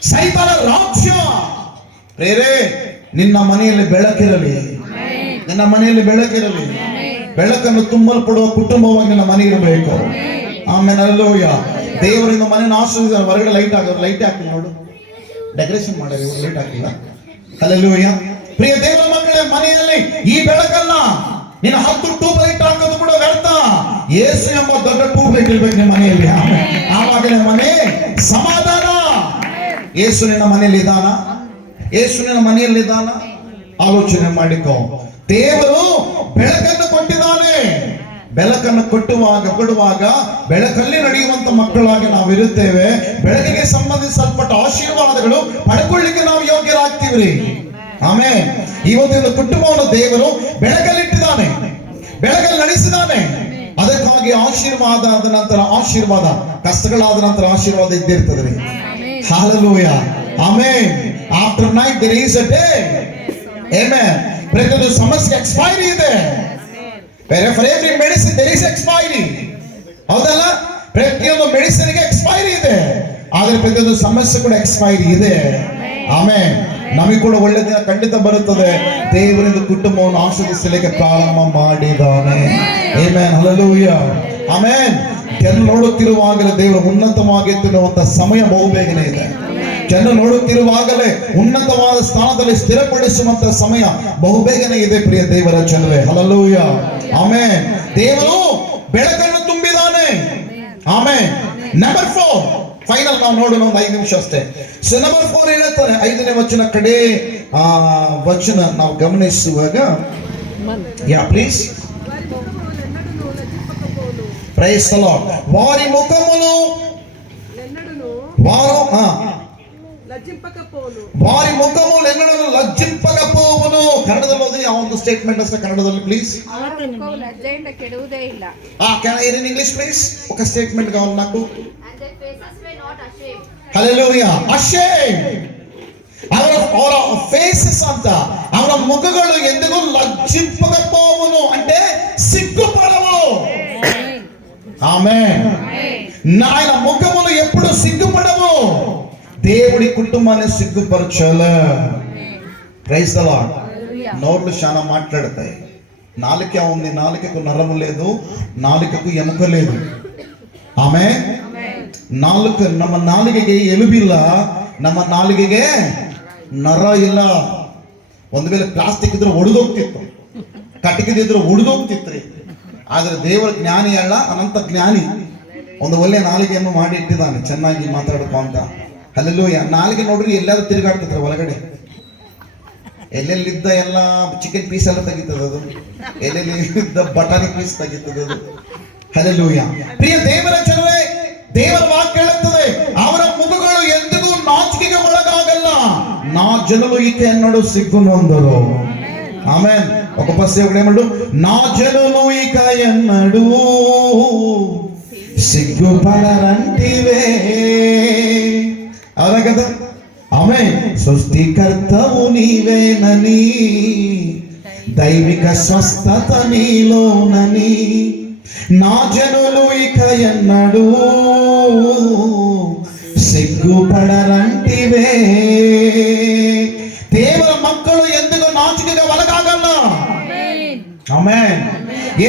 ಸೈತಾನ ರಾಜ್ಯ. ಪ್ರೇರೇ, ನಿನ್ನ ಮನೆಯಲ್ಲಿ ಬೆಳಕಿರಲಿ, ನಿನ್ನ ಮನೆಯಲ್ಲಿ ಬೆಳಕಿರಲಿ. ಬೆಳಕನ್ನು ತುಂಬಲ್ಪಡುವ ಕುಟುಂಬವಾಗಿ ನಿನ್ನ ಮನೆ ಇರಬೇಕು. ಆಮೇಲೆ ಅಲ್ಲೋಯ್ಯ ದೇವರಿಂದ ಮನೆಯನ್ನು ಆಶ್ರಯಿಸಿದ. ಹೊರಗಡೆ ಲೈಟ್ ಹಾಕಿ ನೋಡು, ಡೆಕೋರೇಷನ್ ಮಾಡಿ ಲೈಟ್ ಹಾಕಿಲ್ಲ. ಅಲ್ಲೋಯ್ಯ ಪ್ರಿಯ ದೇವರ ಮಕ್ಕಳೇ, ಮನೆಯಲ್ಲಿ ಈ ಬೆಳಕಲ್ಲ, ನಿನ್ನ 10 ಟ್ಯೂಬ್ ಲೈಟ್ ಹಾಕೋದು ಕೂಡ ವ್ಯರ್ಥ. ಯೇಸು ಎಂಬ ದೊಡ್ಡ ಟ್ಯೂಬ್ ಲೈಟ್ ಇರ್ಬೇಕು ನಿಮ್ಮ ಮನೆಯಲ್ಲಿ. ಆವಾಗ ನಿಮ್ಮ ಮನೆ ಸಮಾಧಾನ. ಯೇಸು ನಿನ್ನ ಮನೆಯಲ್ಲಿ ಇದ್ದಾನ? ಯೇಸು ನಿನ್ನ ಮನೆಯಲ್ಲಿ ಇದ್ದಾನ? ಆಲೋಚನೆ ಮಾಡಿಕೋ. ದೇವರು ಬೆಳಕನ್ನು ಕೊಟ್ಟಿದ್ದಾನೆ. ಬೆಳಕನ್ನು ಕೊಡುವಾಗ ಬೆಳಕಲ್ಲಿ ನಡೆಯುವಂತ ಮಕ್ಕಳಾಗಿ ನಾವು ಇರುತ್ತೇವೆ. ಬೆಳಕಿಗೆ ಸಂಬಂಧಿಸಲ್ಪಟ್ಟ ಆಶೀರ್ವಾದಗಳು ಪಡ್ಕೊಳ್ಳಿಕ್ಕೆ ನಾವು ಯೋಗ್ಯರಾಗ್ತೀವ್ರಿ. ಆಮೇಲೆ ಇವತ್ತಿನ ಕುಟುಂಬವನ್ನು ದೇವರು ಬೆಳಕಲ್ಲಿಟ್ಟಿದ್ದಾನೆ, ಬೆಳಕಲ್ಲಿ ನಡೆಸಿದ್ದಾನೆ. ಅದಕ್ಕಾಗಿ ಆಶೀರ್ವಾದ ಆದ ನಂತರ ಆಶೀರ್ವಾದ, ಕಷ್ಟಗಳಾದ ನಂತರ ಆಶೀರ್ವಾದ ಇದ್ದೇ ಇರ್ತದೆ. Hallelujah. Amen. After night there is a day. Amen. ಪ್ರತಿಯೊಂದು ಸಮಸ್ಯೆ ಎಕ್ಸ್ಪೈರಿ ಇದೆ. For every medicine there is expiry. ಹೌದಲ್ಲ? ಪ್ರತಿಯೊಂದು ಮೆಡಿಸಿನ್ಗೆ ಎಕ್ಸ್ಪೈರಿ ಇದೆ, ಆದರೆ ಪ್ರತಿಯೊಂದು ಸಮಸ್ಯೆ ಕೂಡ ಎಕ್ಸ್ಪೈರಿ ಇದೆ. ಆಮೇಲೆ ನಮಗೆ ಕೂಡ ಒಳ್ಳೆ ದಿನ ಖಂಡಿತ ಬರುತ್ತದೆ. ದೇವರಿಂದ ಕುಟುಂಬವನ್ನು ಆಶೀರ್ವದಿಸಲಿಕ್ಕೆ ಪ್ರಾರಂಭ ಮಾಡಿದ್ದಾನೆ. ಆಮೆನ್. ಹಲ್ಲೆಲೂಯಾ. ಆಮೆನ್. ಜನರು ನೋಡುತ್ತಿರುವಾಗಲೇ ದೇವರು ಉನ್ನತವಾಗಿ ಎತ್ತುವಂತ ಸಮಯ ಬಹುಬೇಗನೆ ಇದೆ. ಜನರು ನೋಡುತ್ತಿರುವಾಗಲೇ ಉನ್ನತವಾದ ಸ್ಥಾನದಲ್ಲಿ ಸ್ಥಿರಪಡಿಸುವಂತ ಸಮಯ ಬಹುಬೇಗನೆ ಇದೆ ಪ್ರಿಯ ದೇವರ ಜನರೇ. ಹಲ್ಲೆಲೂಯಾ. ಆಮೆನ್. ದೇವರು ಬೆಳಕನ್ನು ತುಂಬಿದಾನೆ. ಆಮೆನ್. ನಂಬರ್ 4 ಫೈನಲ್ ನಾವು ನೋಡೋಣ, ಒಂದು 5 ನಿಮಿಷ ಅಷ್ಟೇ. ಸೊ ನಂಬರ್ 4 ಹೇಳ್ತಾರೆ, 5ನೇ ವಚನ ಕಡೆ ವಚನ ನಾವು ಗಮನಿಸುವಾಗ, ಯಾ ಪ್ಲೀಸ್, ಪ್ರೈಸ್ ದಿ ಲಾರ್ಡ್. వారి ముఖములు వారి ముఖములు ఎన్నడూ లజ్జింపకపోవును. ಕನ್ನಡದಲ್ಲಿ ಓದಿ ಆ ಒಂದು ಸ್ಟೇಟ್ಮೆಂಟ್ ಅಷ್ಟೇ, ಕನ್ನಡದಲ್ಲಿ ಪ್ಲೀಸ್. ಲಜ್ಜೆಯಿಂದ ಕೆಡುವುದೇ ಇಲ್ಲ. Can I read English please? ఒక ಸ್ಟೇಟ್ಮೆಂಟ್ ಕಾవాలి నాకు. Hallelujah. Ashamed. ಅವರ ಫೇಸಸ್ ಅಂತ, ಅವರ ಮುಖಗಳು ಎಂದಿಗೂ ಲಜ್ಜಿಂಪకపోవును అంటే సిగ్గుపడవు. ఆమేన్. ఆయన ముఖములు ఎప్పుడు సిగ్గుపడవు. దేవుడి కుటుంబాన్ని సిగ్గుపరచాలి. Praise the lord. నోర్లు చాలా మాట్లాడతాయి. నాలుక ఉంది, నాలుకకు నరము లేదు, నాలుకకు ఎముక లేదు. ಆಮೆನ್. ನಾಲ್ಕು, ನಮ್ಮ ನಾಲಿಗೆಗೆ ಎಲುಬಿಲ್ಲ, ನಮ್ಮ ನಾಲಿಗೆಗೆ ನರ ಇಲ್ಲ. ಒಂದು ವೇಳೆ ಪ್ಲಾಸ್ಟಿಕ್ ಇದ್ರೆ ಒಡೆದೋಗ್ತಿತ್ತು, ಕಟ್ಟಿಗೆದಿದ್ರೆ ಒಡೆದೋಗ್ತಿತ್ರಿ. ಆದ್ರೆ ದೇವರ ಜ್ಞಾನಿ ಅಲ್ಲ, ಅನಂತ ಜ್ಞಾನಿ. ಒಂದು ಒಳ್ಳೆ ನಾಲಿಗೆಯನ್ನು ಮಾಡಿ ಇಟ್ಟಿದ್ದಾನೆ, ಚೆನ್ನಾಗಿ ಮಾತಾಡಪ್ಪ ಅಂತ. ಹಲ್ಲೆಲೂಯಾ. ನಾಲಿಗೆ ನೋಡ್ರಿ ಎಲ್ಲಾದ್ರೂ ತಿರುಗಾಡ್ತಿದ್ರೆ ಒಳಗಡೆ, ಎಲ್ಲೆಲ್ಲಿದ್ದ ಎಲ್ಲ ಚಿಕನ್ ಪೀಸ್ ಎಲ್ಲ ತೆಗಿತದ ಅದು, ಎಲ್ಲೆಲ್ಲಿದ್ದ ಬಟಾಣಿ ಪೀಸ್ ತೆಗಿತದ ಅದು. ಹಲ್ಲೆಲೂಯಾ. ಪ್ರಿಯ ದೇವರ ಜನರೇ, ದೇವರ ವಾಕ್ಯ ಹೇಳುತ್ತದೆ, ಅವರ ಮುಖಗಳು ಎಂದಿಗೂ ನಾಚಿಕೆಗೆ ಒಳಗಾಗಲ್ಲ. ನಾ ಜನರು ಈಕೆ ಎನ್ನಡು ಸಿಗ್ಗುನು ಅಂದರು. ಆಮೇನ್. ఒక పసేవుడు ఏమడు, నా జనులు ఇక ఎన్నడు సిగ్గుపడరంటివే. అవునా కదా? ఆమేన్. సృష్టికర్తవు నీవేనని, దైవిక స్వస్థత నీలోనని, నా జనులు ఇక ఎన్నడు ಸಿಗ್ಗುಪಡರಂಟಿವೆ. ದೇವರ ಮಕ್ಕಳು ಎಂದಿಗೂ ನಾಚಿಕೆಗೆ ಒಳಗಾಗಲ್ಲ. ಆಮೆನ್.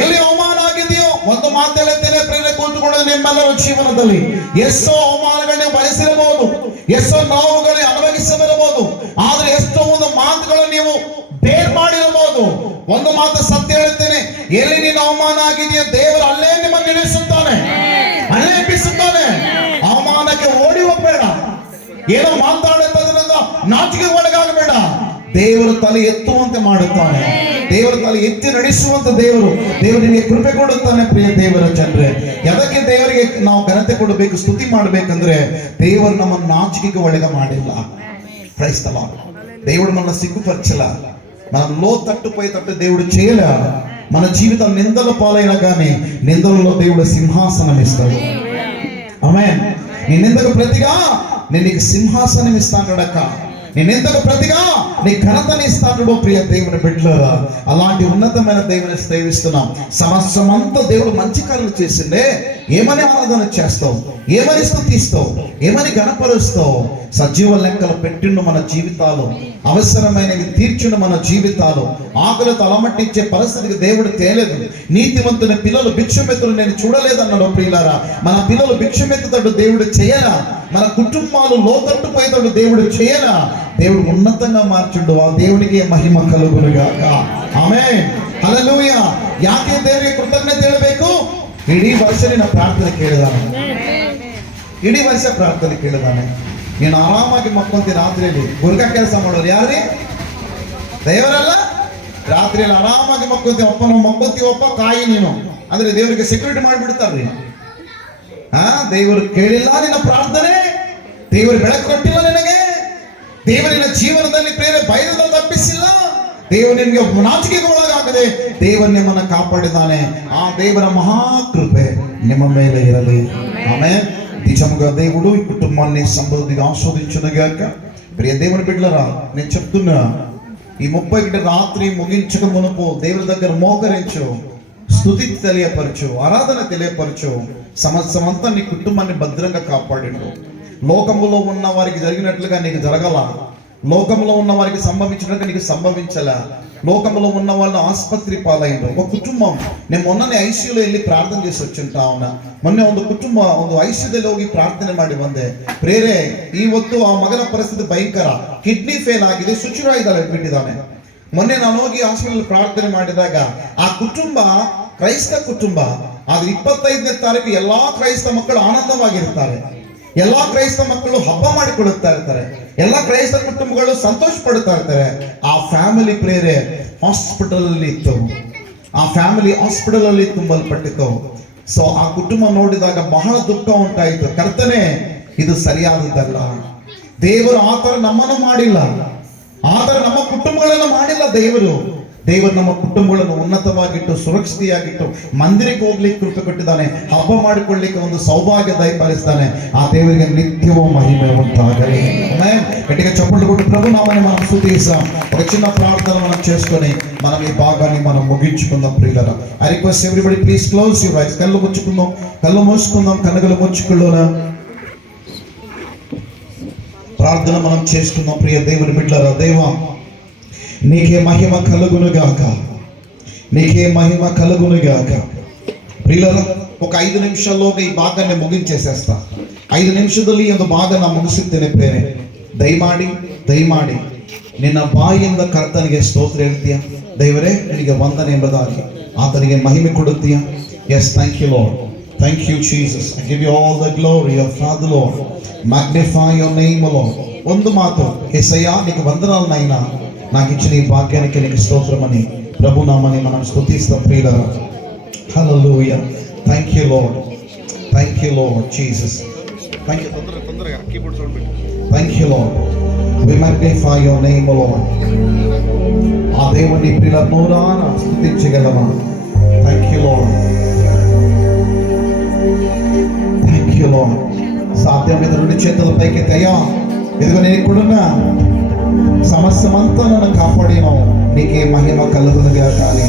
ಎಲ್ಲಿ ಅವಮಾನ ಆಗಿದೆಯೋ ಒಂದು ಮಾತು ಹೇಳ್ತೇನೆ, ಪ್ರೇರೆ ಕೂತು ಕೂಡ ನಿಮ್ಮೆಲ್ಲರ ಜೀವನದಲ್ಲಿ ಎಷ್ಟೋ ಅವಮಾನಗಳನ್ನ ಭರಿಸಿರಬಹುದು, ಎಷ್ಟೋ ನೋವುಗಳನ್ನ ಅನುಭವಿಸಿರಬಹುದು, ಆದ್ರೆ ಎಷ್ಟೋ ಒಂದು ಮಾತುಗಳು ನೀವು ಬೇರ್ ಮಾಡಿರಬಹುದು. ಒಂದು ಮಾತು ಸತ್ಯ ಹೇಳ್ತೇನೆ, ಎಲ್ಲಿ ನೀನು ಅವಮಾನ ಆಗಿದೆಯಾ ದೇವರು ಅಲ್ಲೇ ನಿಮ್ಮನ್ನು ನಿಲ್ಲಿಸುತ್ತಾನೆ, ಅಲ್ಲೇ ಎಬ್ಬಿಸುತ್ತಾನೆ. ಅವಮಾನಕ್ಕೆ ಓಡಿ ಹೋಗ್ಬೇಡ, ಏನೋ ಮಾತಾಡುತ್ತದ್ರಿಂದ ನಾಚಿಕೆ ಒಳಗಾಗಬೇಡ. ದೇವರು ತಲೆ ಎತ್ತುವಂತೆ ಮಾಡುತ್ತಾನೆ, ದೇವರು ತಲೆ ಎತ್ತಿ ನಡೆಸುವಂತ ದೇವರು ನಿಮಗೆ ಕೃಪೆ ಕೊಡುತ್ತಾನೆ. ಪ್ರಿಯ ದೇವರ ಜನರೇ, ಅದಕ್ಕೆ ದೇವರಿಗೆ ನಾವು ಘನತೆ ಕೊಡಬೇಕು, ಸ್ತುತಿ ಮಾಡಬೇಕಂದ್ರೆ ದೇವರು ನಮ್ಮನ್ನು నాచిಕೆಗೆ ಒಳಗ ಮಾಡಿಲ್ಲ. Praise the Lord. దేవుడు మన సిగ్గుపరచల, మన లో తట్టుపై తట్టు దేవుడు చేయల. మన జీవితం నిందల పాలైనా కానీ నిందలలో దేవుడు సింహాసనం ఇస్తాడు. ఆమేన్. నీ నిందకు ప్రతిగా నేను నీకు సింహాసనం ఇస్తానడక, నేనెందుకు ప్రతిగా నీ ఘనతని ఇస్తాడు. ప్రియ దేవుని బిడ్డలారా, అలాంటి ఉన్నతమైన దేవుని సేవిస్తున్నాం. సంవత్సరం అంతా దేవుడు మంచి కార్యాలు చేసిండే, ఏమని ఆరాధన చేస్తావు, ఏమని స్తుతిస్తావు, ఏమని గణపరుస్తావు? సజీవ లెక్కలు పెట్టిండు మన జీవితాలు, అవసరమైనవి తీర్చుండు మన జీవితాలు. ఆకలితో అలమట్టించే పరిస్థితికి దేవుడు తేలేదు. నీతివంతుని పిల్లలు భిక్షమెత్తులు నేను చూడలేదన్నాడు. ప్రియులారా, మన పిల్లలు భిక్షమెత్తుతాడు దేవుడు చేయరా, మన కుటుంబాలు లోతట్టుపోయేతాడు దేవుడు చేయరా. దేవుడు ఉన్నతంగా మార్చుండు. ఆ దేవునికి మహిమ కలుగునుగాక. ಆಮೆನ್. ಹಲ್ಲೆಲೂಯಾ. ಯಾಕೆ ದೇವರಿಗೆ ಕೃತಜ್ಞತೆ ಹೇಳಬೇಕು? ಇಡೀ ವರ್ಷ ನಿನ್ನ ಪ್ರಾರ್ಥನೆ ಕೇಳಿದಾನೆ, ಇಡೀ ವರ್ಷ ಪ್ರಾರ್ಥನೆ ಕೇಳಿದಾನೆ. ನೀನು ಆರಾಮಾಗಿ ಮಕ್ಕೊಂತಿ. ರಾತ್ರಿಯಲ್ಲಿ ಗುರ್ಗ ಕೆಲಸ ಮಾಡೋರು ಯಾರ್ರಿ? ದೇವರಲ್ಲ. ರಾತ್ರಿಯಲ್ಲಿ ಆರಾಮಾಗಿ ಮಕ್ಕೊಂತಿ. ಮಕ್ಕೊಂತೀವಪ್ಪ ಕಾಯಿ ನೀನು ಅಂದ್ರೆ ದೇವರಿಗೆ ಸೆಕ್ಯೂರಿಟಿ ಮಾಡಿಬಿಡ್ತಾರ್ರಿ. ದೇವರು ಕೇಳಿಲ್ಲ ನಿನ್ನ ಪ್ರಾರ್ಥನೆ, ದೇವರು ಬೆಳಕು ಕೊಟ್ಟಿಲ್ಲ ನಿನಗೆ, ದೇವರಿನ ಜೀವನದಲ್ಲಿ ಪ್ರೇರೆ ಬಯದ ತಪ್ಪಿಸಿಲ್ಲ, ದೇವರು ನಿನಗೆ ನಾಚಿಕೆಗೆ ಒಳಗಾಗದೆ ದೇವರು ನಿಮ್ಮನ್ನು ಕಾಪಾಡಿದ್ದಾನೆ. ಆ ದೇವರ ಮಹಾಕೃಪೆ ನಿಮ್ಮ ಮೇಲೆ ఇరలి. ఆమేన్. నిజంగా దేవుడు ఈ కుటుంబాన్ని సమృద్ధిగా ఆస్వాదించునుగాక. ప్రియ దేవుని బిడ్డలారా, నేను చెప్తున్నా, ఈ 31 రాత్రి ముగించక మునుపు దేవుని దగ్గర మోకరించు, స్తుతి తెలియపరచు, ఆరాధన తెలియపరచు. సంవత్సరం అంతా నీ కుటుంబాన్ని భద్రంగా కాపాడిండు. లోకములో ఉన్న వారికి జరిగినట్లుగా నీకు జరగల, లోకంలో ఉన్న వారికి సంభవించినట్లుగా నీకు సంభవించలా. లోకంలో ఉన్న వాళ్ళు ಆಸ್ಪತ್ರೆ ಪಾಲೈಂಡು. ఒక ಕುಟುಂಬం, నేను ಮೊನ್ನೆ ಐಸಿಯುలో వెళ్ళి ಪ್ರಾರ್ಥನೆ చేసి వచ్చిಂತಾ ಅವನ. ಮೊನ್ನೆ ಒಂದು ಕುಟುಂಬ ಒಂದು ಐಸಿಯುದಲ್ಲಿ ಹೋಗಿ ಪ್ರಾರ್ಥನೆ ಮಾಡಿ ಬಂದೆ. ಪ್ರೇರೆ ಇವತ್ತು ಆ ಮಗನ ಪರಿಸ್ಥಿತಿ ಭಯಂಕರ, ಕಿಡ್ನಿ ಫೇಲ್ ಆಗಿದೆ, ಸುಚಿರಾಯಿದ್ದಾಳೆ, ಬಿಟ್ಟಿದ್ದಾನೆ. ಮೊನ್ನೆ ನಾನು ಹೋಗಿ ಹಾಸ್ಪಿಟಲ್ ಪ್ರಾರ್ಥನೆ ಮಾಡಿದಾಗ ಆ ಕುಟುಂಬ ಕ್ರೈಸ್ತ ಕುಟುಂಬ. ಆದ್ರೆ 25ನೇ ತಾರೀಕು ಎಲ್ಲಾ ಕ್ರೈಸ್ತ ಮಕ್ಕಳು ಆನಂದವಾಗಿರ್ತಾರೆ, ಎಲ್ಲಾ ಕ್ರೈಸ್ತ ಮಕ್ಕಳು ಹಬ್ಬ ಮಾಡಿಕೊಳ್ಳುತ್ತಾ ಇರ್ತಾರೆ, ಎಲ್ಲಾ ಕ್ರೈಸ್ತ ಕುಟುಂಬಗಳು ಸಂತೋಷ ಪಡುತ್ತಾ ಇರ್ತಾರೆ. ಆ ಫ್ಯಾಮಿಲಿ ಪ್ರೇರೆ ಹಾಸ್ಪಿಟಲ್ ಅಲ್ಲಿ ಇತ್ತು, ಆ ಫ್ಯಾಮಿಲಿ ಹಾಸ್ಪಿಟಲ್ ಅಲ್ಲಿ ತುಂಬಲ್ಪಟ್ಟಿತ್ತು. ಸೊ ಆ ಕುಟುಂಬ ನೋಡಿದಾಗ ಬಹಳ ದುಃಖ ಉಂಟಾಯಿತು. ಕರ್ತನೆ, ಇದು ಸರಿಯಾದದ್ದಲ್ಲ. ದೇವರು ಆ ತರ ನಮ್ಮನ್ನು ಮಾಡಿಲ್ಲ, ಆ ತರ ನಮ್ಮ ಕುಟುಂಬಗಳನ್ನು ಮಾಡಿಲ್ಲ. ದೇವರು ನಮ್ಮ ಕುಟುಂಬಗಳನ್ನು ಉನ್ನತವಾಗಿಟ್ಟು ಸುರಕ್ಷಿತೆಯಾಗಿಟ್ಟು ಮಂದಿರಕ್ಕೆ ಹೋಗ್ಲಿಕ್ಕೆ ಕೃಪೆ ಕೊಟ್ಟಿದ್ದಾನೆ, ಹಬ್ಬ ಮಾಡಿಕೊಳ್ಳಿಕ್ಕೆ ಒಂದು ಸೌಭಾಗ್ಯ ದಯಪಾಲಿಸ್ತಾನೆ. ಆ ದೇವರಿಗೆ నిత్యము మహిమ ఉండాలి. ఆమేన్. గట్టిగా చప్పట్లు కొట్టి ప్రభు నామమున మనం స్తుతిస్తాం. ఒక చిన్న ప్రార్థన మనం చేసుకొని మనం ఈ భాగాన్ని మనం ముగించుకుందాం. ప్రియులారా, I request everybody please close your eyes. కళ్ళు మూసుకుందాం, కళ్ళు మూసుకుందాం, కన్నులు మూసుకుల్లోనా ప్రార్థన మనం చేసుకుందాం. ప్రియ దేవుని బిడ్డలారా, దేవా నీకే మహిమ కలుగునుగాక, నీకే మహిమ కలుగునుగాక. ప్రియులారా, ఒక 5 ನಿಮಿಷల్లోగా ಈ ಭಾಗವನ್ನು ಮುಗಿಂచేసేస్తా. 5 ನಿಮಿಷದಲ್ಲಿ ಒಂದು ಭಾಗನ ಮುಗಿಸುತ್ತೇನೆ. ಪ್ರೇರೆ ದಯಮಾಡಿ ನಿನ್ನ ಬಾಯಿಯಿಂದ ಕರ್ತನಿಗೆ ಸ್ತೋತ್ರ ಹೇಳ್ತೀಯ. ದೇವರೇ, ನಿನಗೆ ವಂದನೆ ಎಂಬುದಾಗಿ ಆತನಿಗೆ ಮಹಿಮೆ ಕೊಡುತ್ತೀಯ. Yes, thank you lord, thank you Jesus. I give you all the glory of father lord, magnify your name lord. ಒಂದು ಮಾತು, యేసయ్యా నీకు వందనాలు నాయనా, నాకు ఇచ్చిన ఈ భాగ్యానికి నీకు స్తోత్రమని ప్రభు నామని మనం స్తుతిస్తాం. ప్రియులారా, hallelujah. Thank you lord, thank you lord Jesus. Thank you. తొందరగా కీబోర్డ్ సౌండ్ పెట్టు. Thank you lord, we magnify your name lord. ఆ దేవుని ప్రియుల నోరాన స్తుతించగలమా? Thank you lord, thank you lord. సాధ్యమైన 2 చేతుల పైకి తయ్యా, ఇదిగో నేను ఇక్కడున్నా, సమస్తమంతా నన్ను కాపాడినావు, నీకే మహిమ కలుగునుగా. కానీ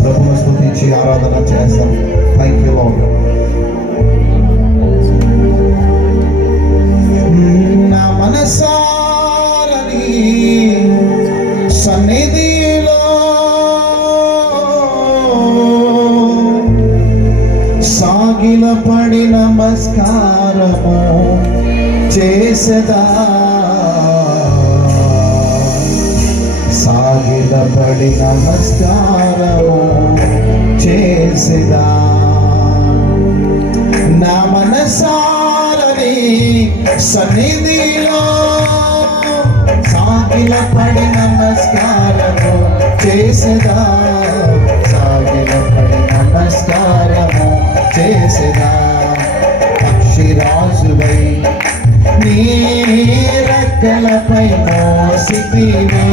ప్రభువును స్తుతించి ఆరాధన చేస్తాం. Thank you lord. నా మనసారని సన్నిధిలో సాగిలపడి చేసదా సాగిలపడి నమస్కారము చేసదా నా మనసారని సన్నిధిలో సాగిలపడి నమస్కారము చేసదా సాగిలపడి నమస్కారము చేసదా పక్షిరాజువై నీ రెక్కలపై మోసితివే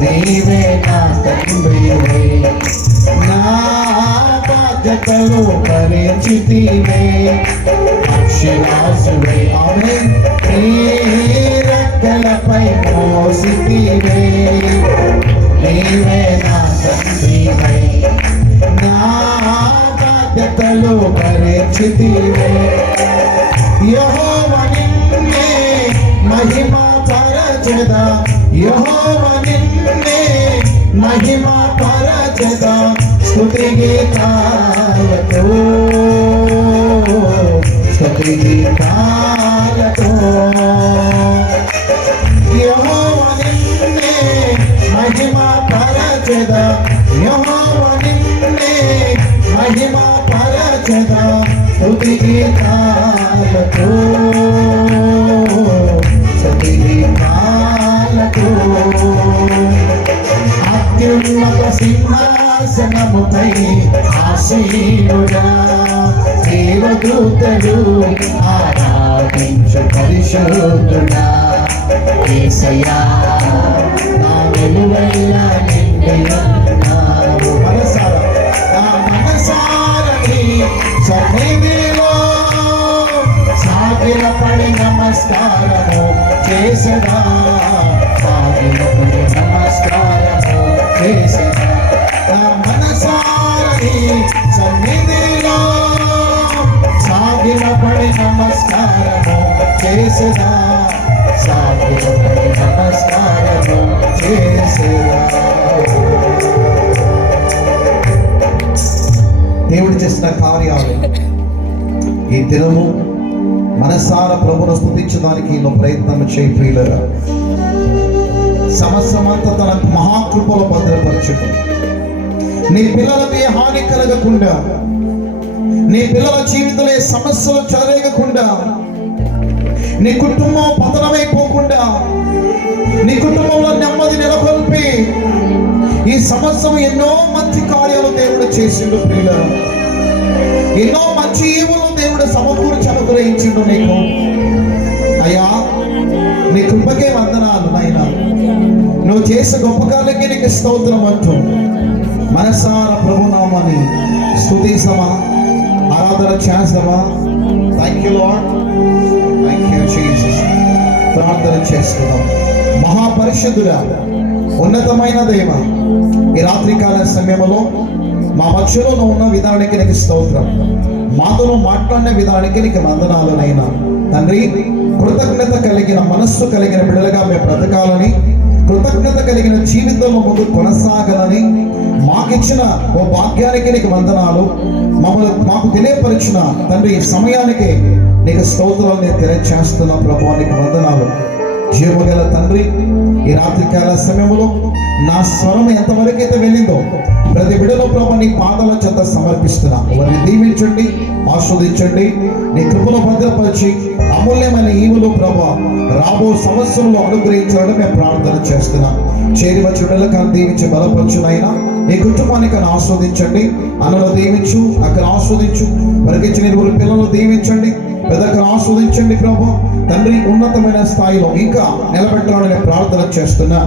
నీవే నా తండ్రివే నా బాధ్యతలు భరించితివే పక్షిరాజువై ఆమె నీ రెక్కలపై మోసితివే నీవే నా తండ్రివై నా బాధ్యతలు భరించితివే యెహోవా నిన్నే మహిమ పరచెదా యెహోవా నిన్నే మహిమ పరచెదా స్తుతి గీతాలతో స్తుతి గీతాలతో యెహోవా నిన్నే మహిమ పరచెదా యెహోవా నిన్నే మహిమ పరచెదా స్తుతి గీతాలతో స్తుతి గీతాలతో అత్యున్నత సింహాసనముపై ఆసీనుడా దేవదూతలు ఆరాధించు పరిశుద్ధుడా యేసయ్యా నా వెలువెల్లా నిండి ఉన్నావు మనసారని సన్నిధిలో సాగిలపడి నమస్కారము చేసదా సాగిలపడి నమస్కారము చేసదా నా మనసారని సన్నిధిలో సాగిలపడి నమస్కారము చేసదా సాగిలపడి నమస్కారము చేసదా దేవుడు చేసిన కార్యాలు ఈ దినము మనసార ప్రభును స్తుతించడానికి నువ్వు ప్రయత్నం చేయి ప్రియులరా సంవత్సరమంతా తన మహాకృపలో భద్రపరచుకు నీ పిల్లలకు ఏ హాని కలగకుండా నీ పిల్లల జీవితంలో ఏ సమస్యలు చెలరేగకుండా నీ కుటుంబం పతనమైపోకుండా నీ కుటుంబంలో నెమ్మది నెలకొల్పి ఈ సంవత్సరం ఎన్నో మంచి కార్యాలు దేవుడు చేసిండు ప్రియులరా ఎన్నో మంచి ఈవులు దేవుడు సమకూర్చి అనుగ్రహించిండు నీకు అయ్యా నీ కృపకే వందనాలు నాయనా నువ్వు చేసే గొప్ప కార్యాలకి నీకు స్తోత్రం అంటూ మనసార ప్రభునామాన్ని స్తుతిస్తామా ఆరాధన చేస్తామా thank you lord thank you Jesus ప్రార్థన చేసుకుందాం మహాపరిశుద్ధుడా ఉన్నతమైన దేవ ఈ రాత్రికాల సమయంలో మా మధ్యలో ఉన్న విధానానికి నీకు స్తోత్రం మాతో మాట్లాడిన విధానానికి నీకు వందనాలనైనా తండ్రి కృతజ్ఞత కలిగిన మనస్సు కలిగిన బిడ్డలుగా మేము బ్రతకాలని కృతజ్ఞత కలిగిన జీవితంలో ముందు కొనసాగాలని మాకిచ్చిన ఓ భాగ్యానికి నీకు వందనాలు మాకు తెలియపరిచిన తండ్రి ఈ సమయానికి నీకు స్తోత్రాలు నేను తెలియచేస్తున్నా ప్రభు నీకు వందనాలు జీవగల తండ్రి ఈ రాత్రికాల సమయంలో నా స్వరం ఎంతవరకైతే వెళ్ళిందో ప్రతి బిడ్డలో ప్రభు నీ పాదాల చెంత సమర్పిస్తున్నా వారిని దీవించండి ఆస్వాదించండి నీ కృపలో భద్రపరిచి అమూల్యమైన ఈవులు ప్రభు రాబో సంవత్సరంలో అనుగ్రహించాలని మేము ప్రార్థన చేస్తున్నాం చేరి వచ్చి బిడ్డలకు దీవించి బలపరచునైనా నీ కుటుంబానికి ఆస్వాదించండి అన్నలో దీవించు అక్కడ ఆస్వాదించు వారికి ఇచ్చిన ఇరువురు పిల్లలు దీవించండి పెద్దగా ఆస్వాదించండి ప్రభు తండ్రి ఉన్నతమైన స్థాయిలో ఇంకా నిలబెట్టాలని ప్రార్థన చేస్తున్నా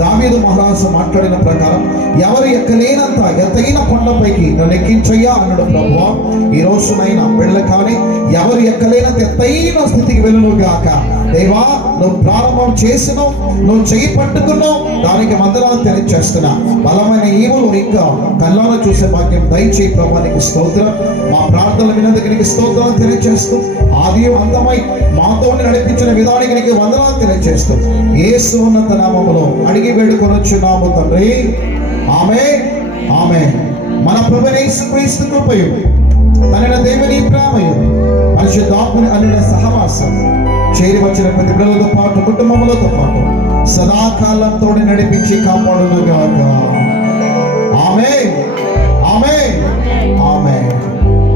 దావీదు మహారాజు మాట్లాడిన ప్రకారం ఎవరు ఎక్కలేనంత ఎత్తైన కొండపైకి నన్ను ఎక్కించయ్యా అన్నాడు ప్రభు ఈ రోజునైనా బిడ్డలు కానీ ఎవరు ఎక్కలేనంత ఎత్తైన స్థితికి వెళ్ళను గాక దేవా నువ్వు ప్రారంభం చేసినావు నువ్వు చేయి పట్టుకున్నావు దానికి వందనాలు తెలియజేస్తున్నా బలమైన ఈవులు ఇంకా కళ్ళారా చూసే భాగ్యం దయచేయి ప్రభానికి స్తోత్రం మా ప్రార్థనల వినందుకు నీకు స్తోత్రాలు తెలియజేస్తూ ఆది అంతమై మాతో నడిపించిన విధానానికి నీకు వందనాలు తెలియజేస్తూ యేసు ఉన్నత నామములో అడిగి వేడుకొనొచ్చున్నాము తండ్రి ఆమేన్ ఆమేన్. మన ప్రభువైన యేసుక్రీస్తు కృపయు తన దేవుని ప్రేమయు పరిశుద్ధాత్మని అనిల సహవాసం చేరి వచ్చిన ప్రతి బిడ్డలతో పాటు కుటుంబములతో పాటు సదాకాలం తోడి నడిపించి కాపాడును గాక. ఆమేన్.